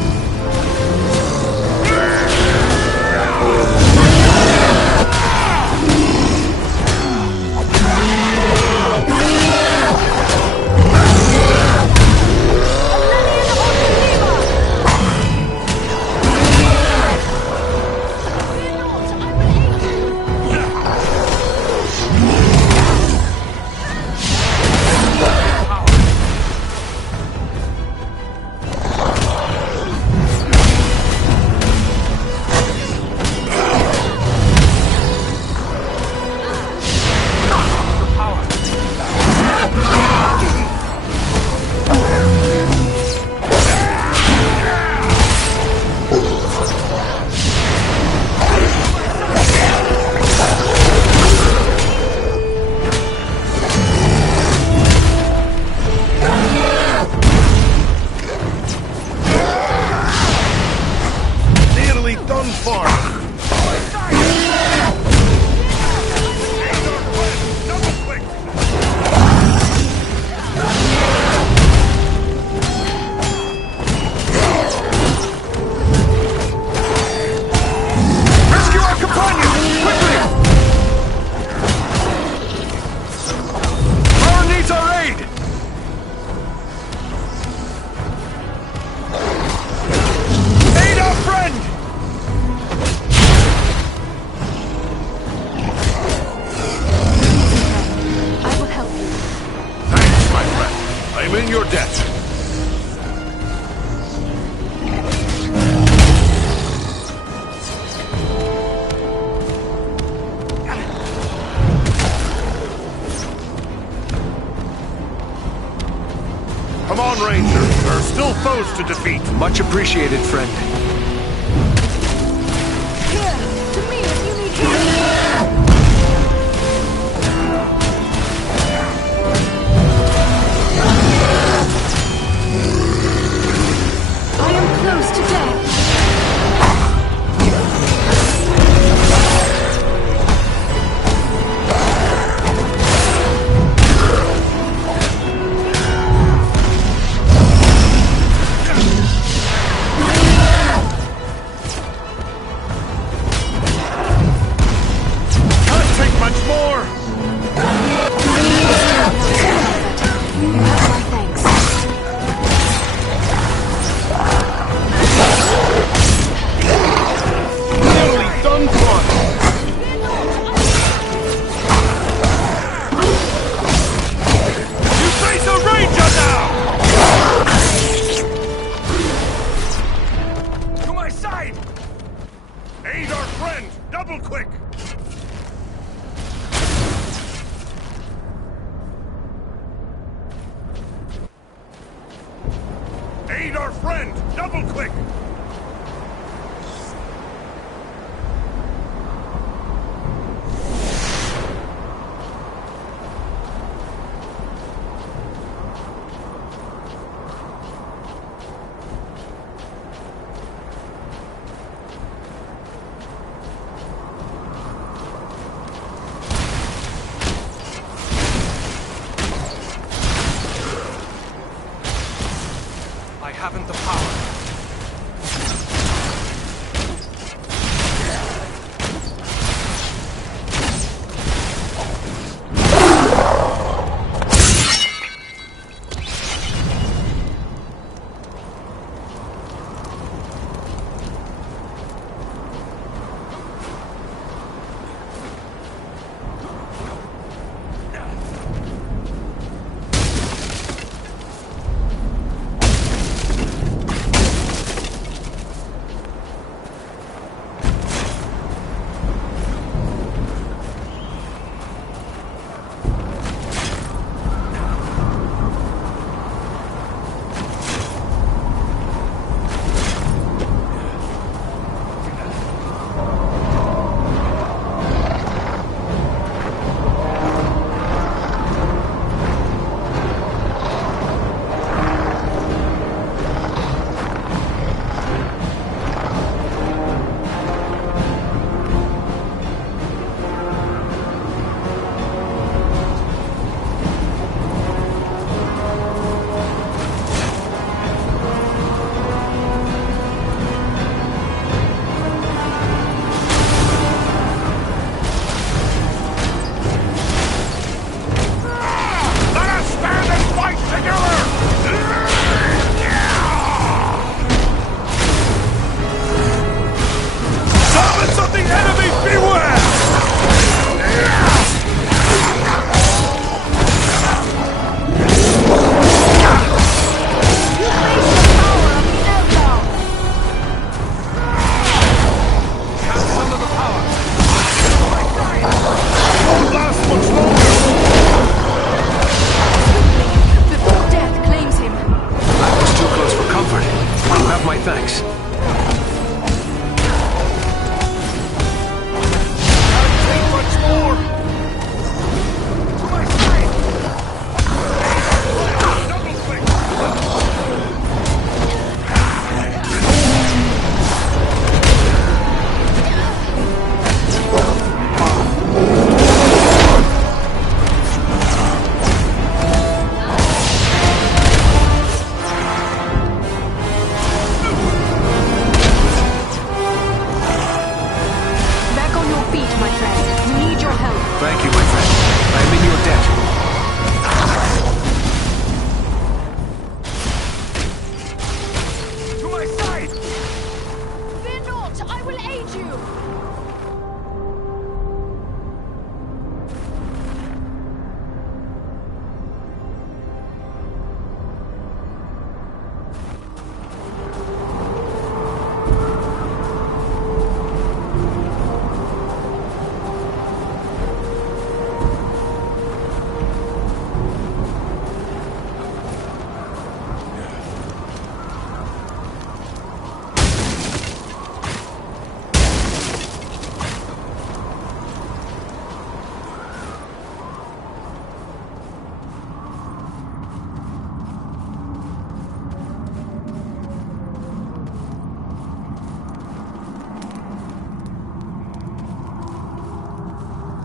To defeat. Much appreciated, friend. Here, to me if you need help. I am close to death. Aid our friend! Double quick! I haven't the power.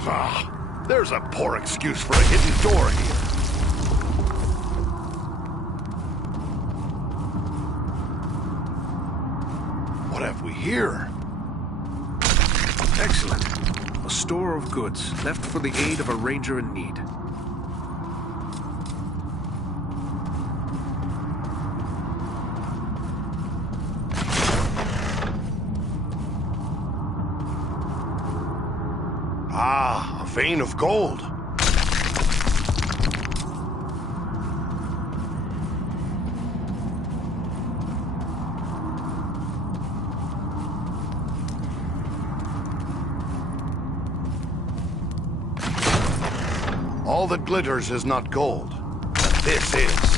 Ah, there's a poor excuse for a hidden door here. What have we here? Excellent. A store of goods, left for the aid of a ranger in need. Ah, a vein of gold. All that glitters is not gold, but this is.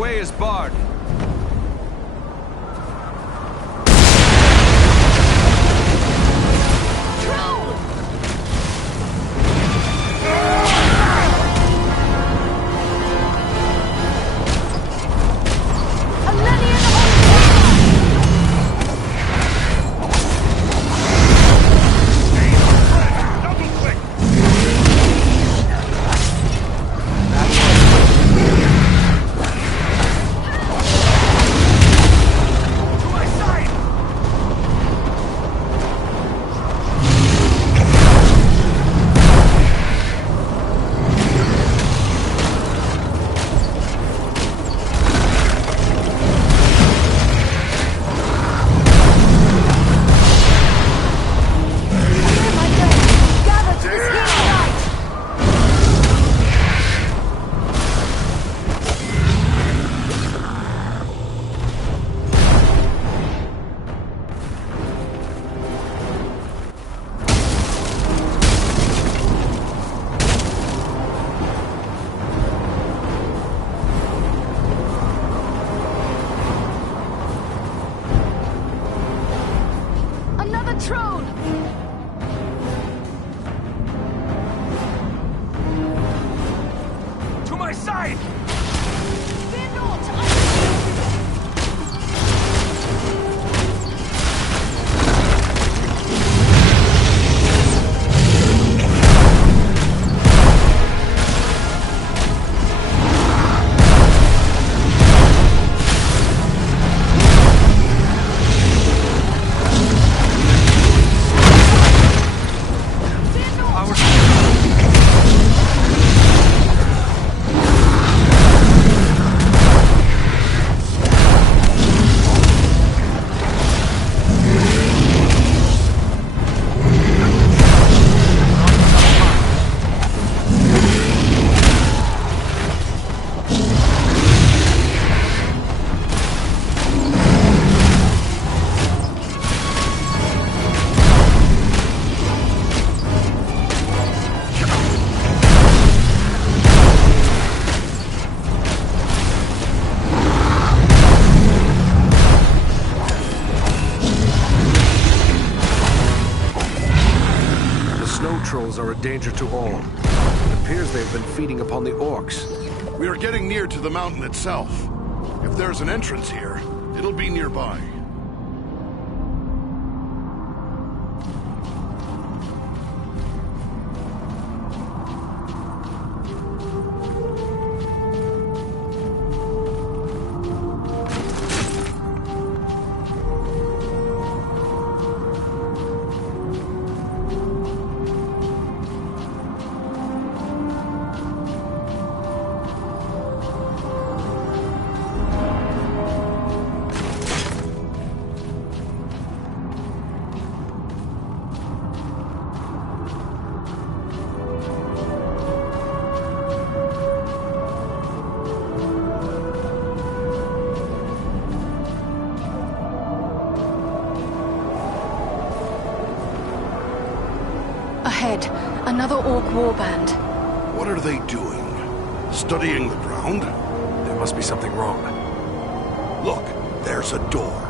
way is barred. To my side! Are a danger to all. It appears they've been feeding upon the orcs. We are getting near to the mountain itself. If there's an entrance here, it'll be nearby. Ahead, another orc warband. What are they doing? Studying the ground? There must be something wrong. Look, there's a door.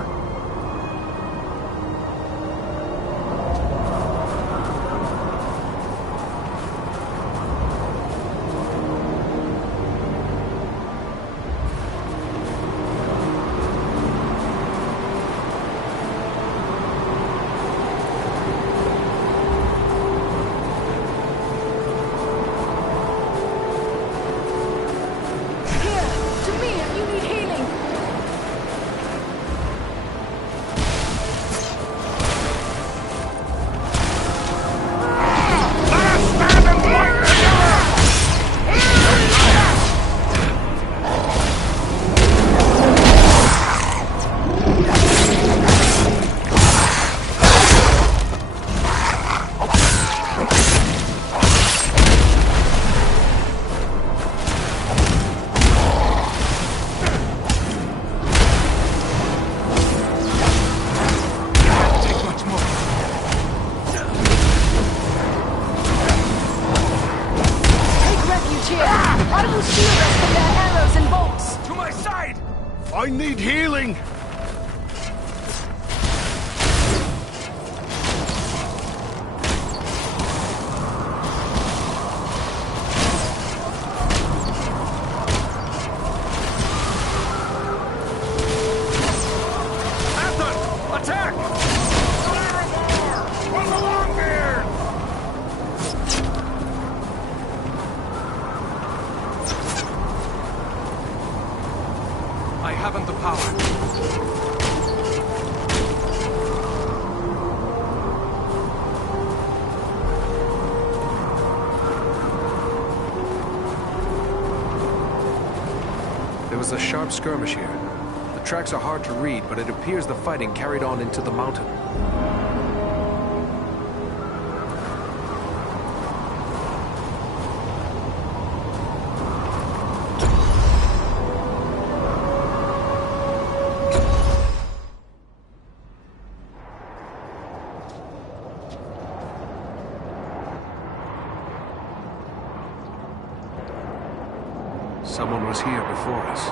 I need healing! I haven't the power. There was a sharp skirmish here. The tracks are hard to read, but it appears the fighting carried on into the mountain. Someone was here before us.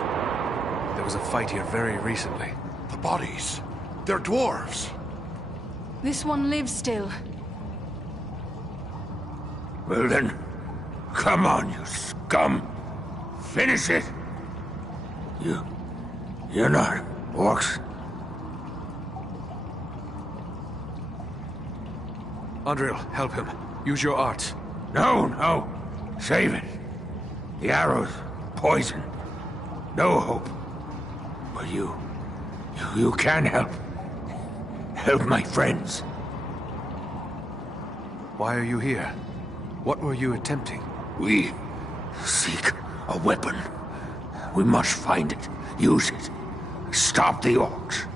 There was a fight here very recently. The bodies. They're dwarves. This one lives still. Well then, come on, you scum. Finish it. You're not orcs. Andril, help him. Use your arts. No. Save it. The arrows, poison. No hope. But you can help. Help my friends. Why are you here? What were you attempting? We seek a weapon. We must find it. Use it. Stop the orcs.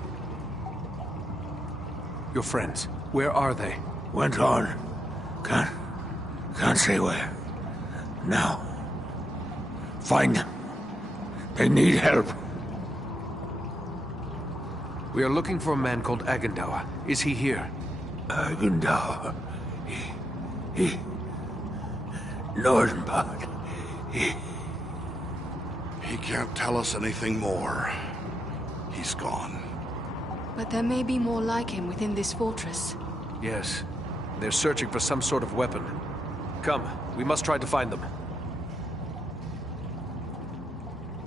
Your friends, where are they? Went on. Can't say where. Now. Find them. They need help. We are looking for a man called Agendaur. Is he here? Agendaur. He... Northern part. He can't tell us anything more. He's gone. But there may be more like him within this fortress. Yes. They're searching for some sort of weapon. Come, we must try to find them.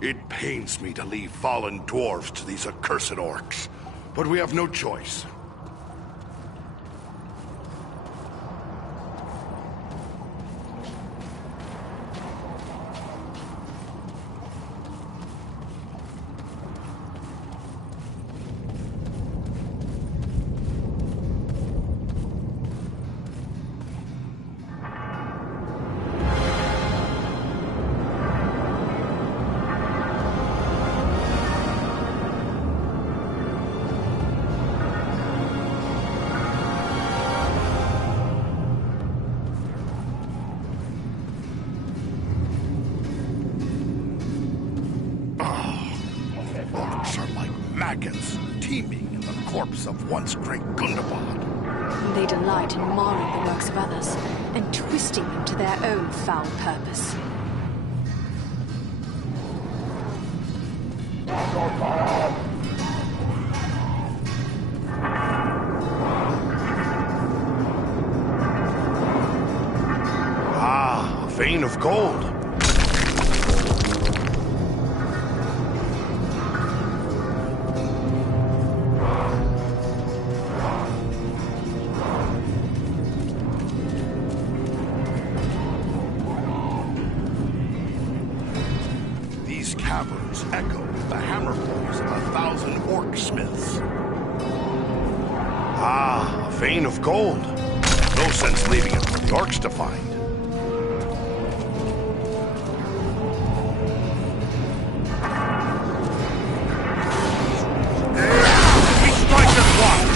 It pains me to leave fallen dwarves to these accursed orcs, but we have no choice. Maggots teeming in the corpse of once great Gundabad. They delight in marring the works of others and twisting them to their own foul purpose. Ah, a vein of gold. Caverns echo the hammer blows of 1,000 orc smiths. Ah, a vein of gold. No sense leaving it for the orcs to find. We strike as one.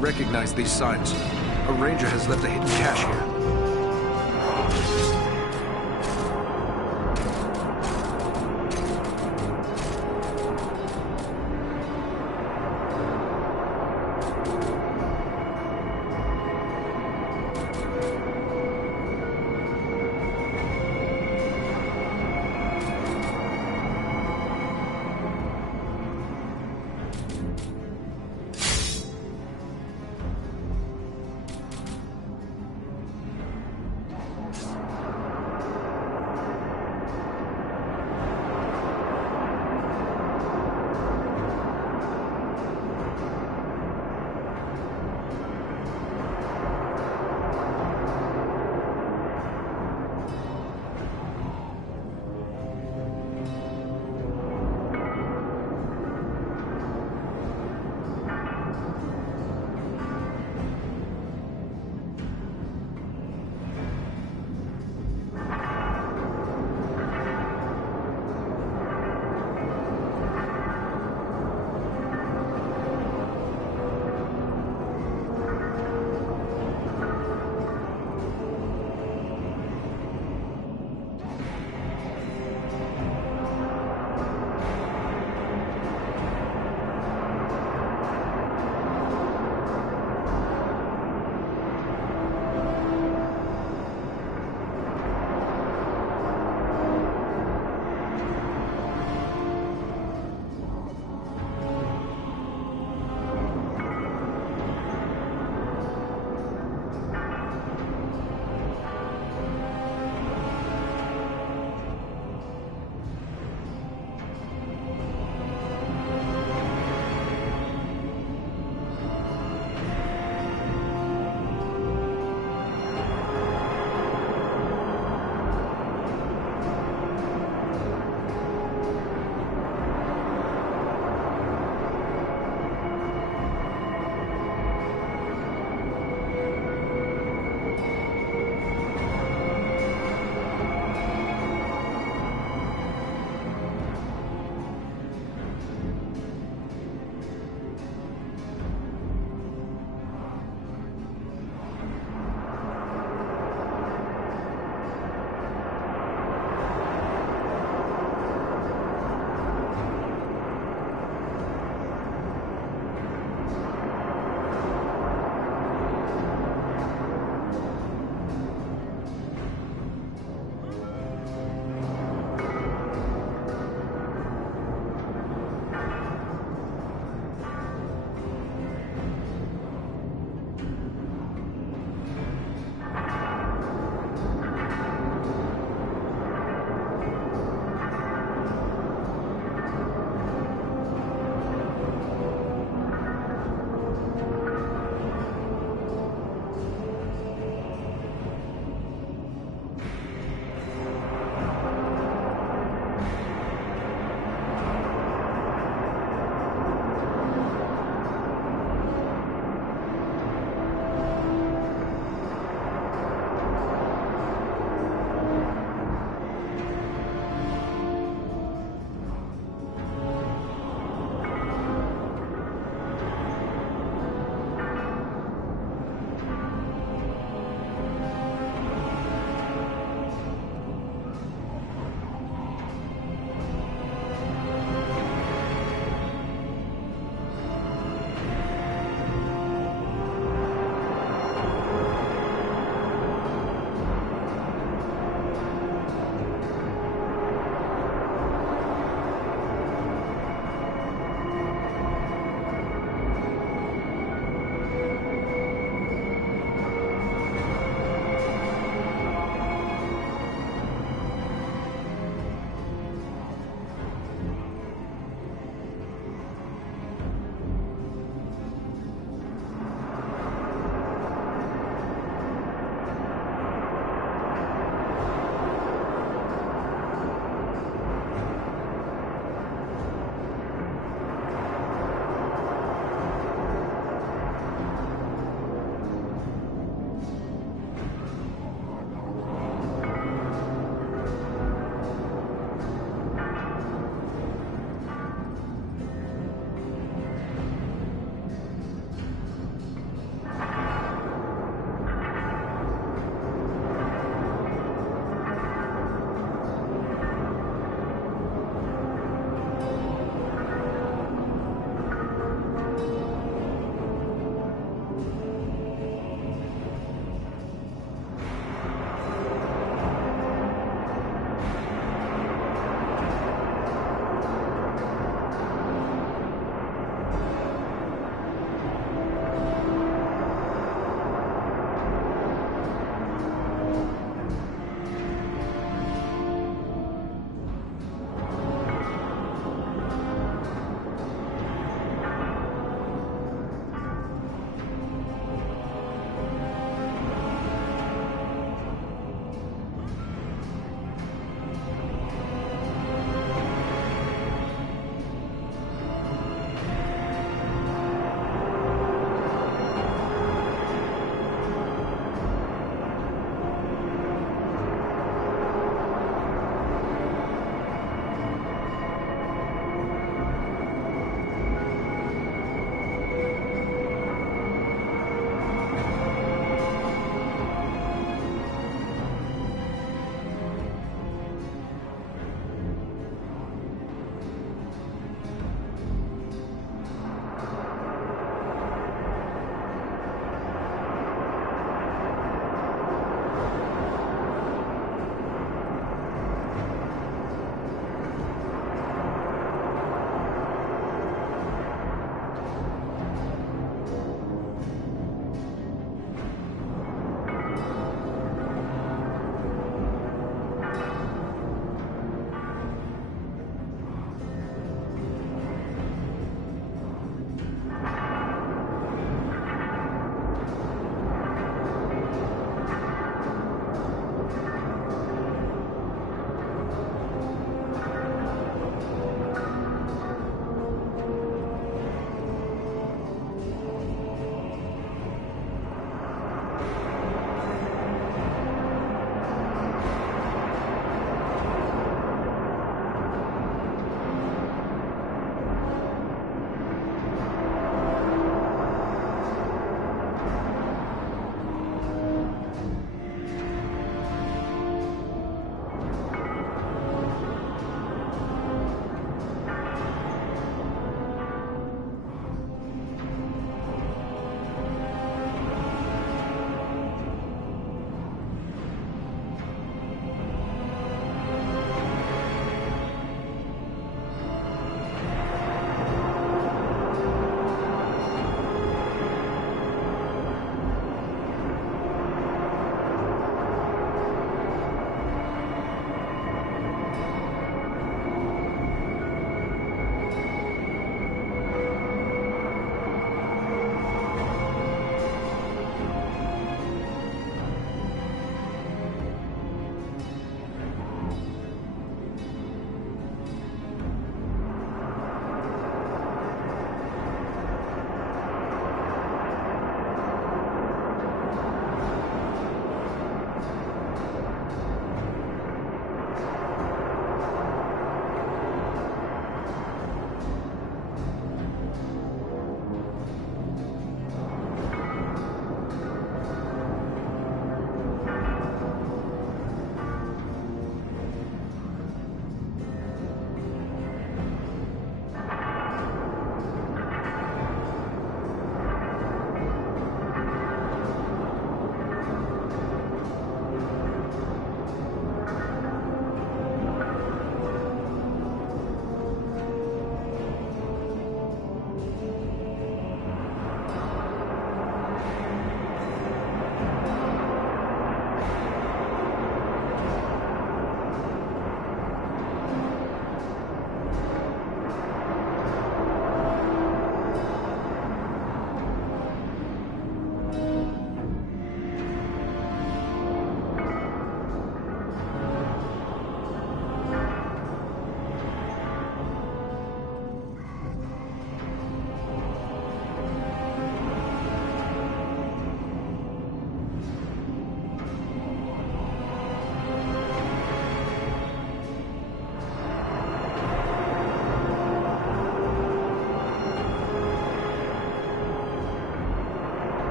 recognize these signs. A ranger has left a hidden cache here.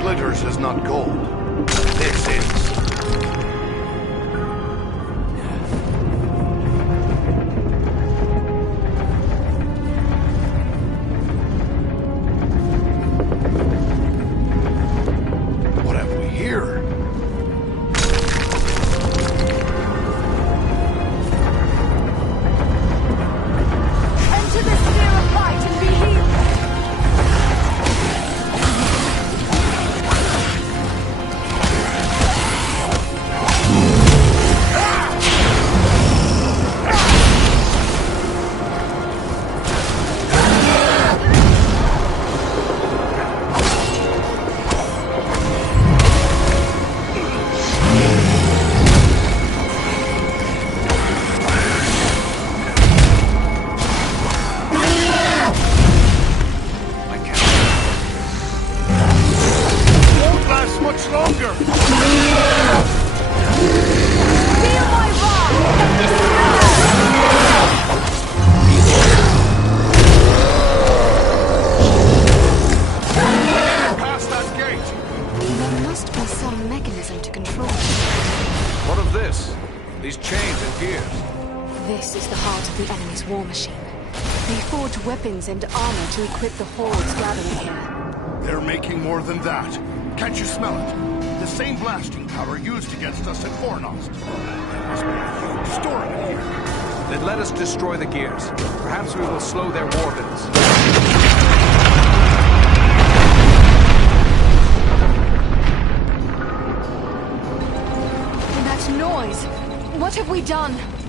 glitters is not gold. This is. What have we here? Enter the sphere of light and be healed. Weapons and armor to equip the hordes gathering here. They're making more than that. Can't you smell it? The same blasting power used against us at Fornost. There must be a huge storm in here. Then let us destroy the gears. Perhaps we will slow their warbins. That noise! What have we done?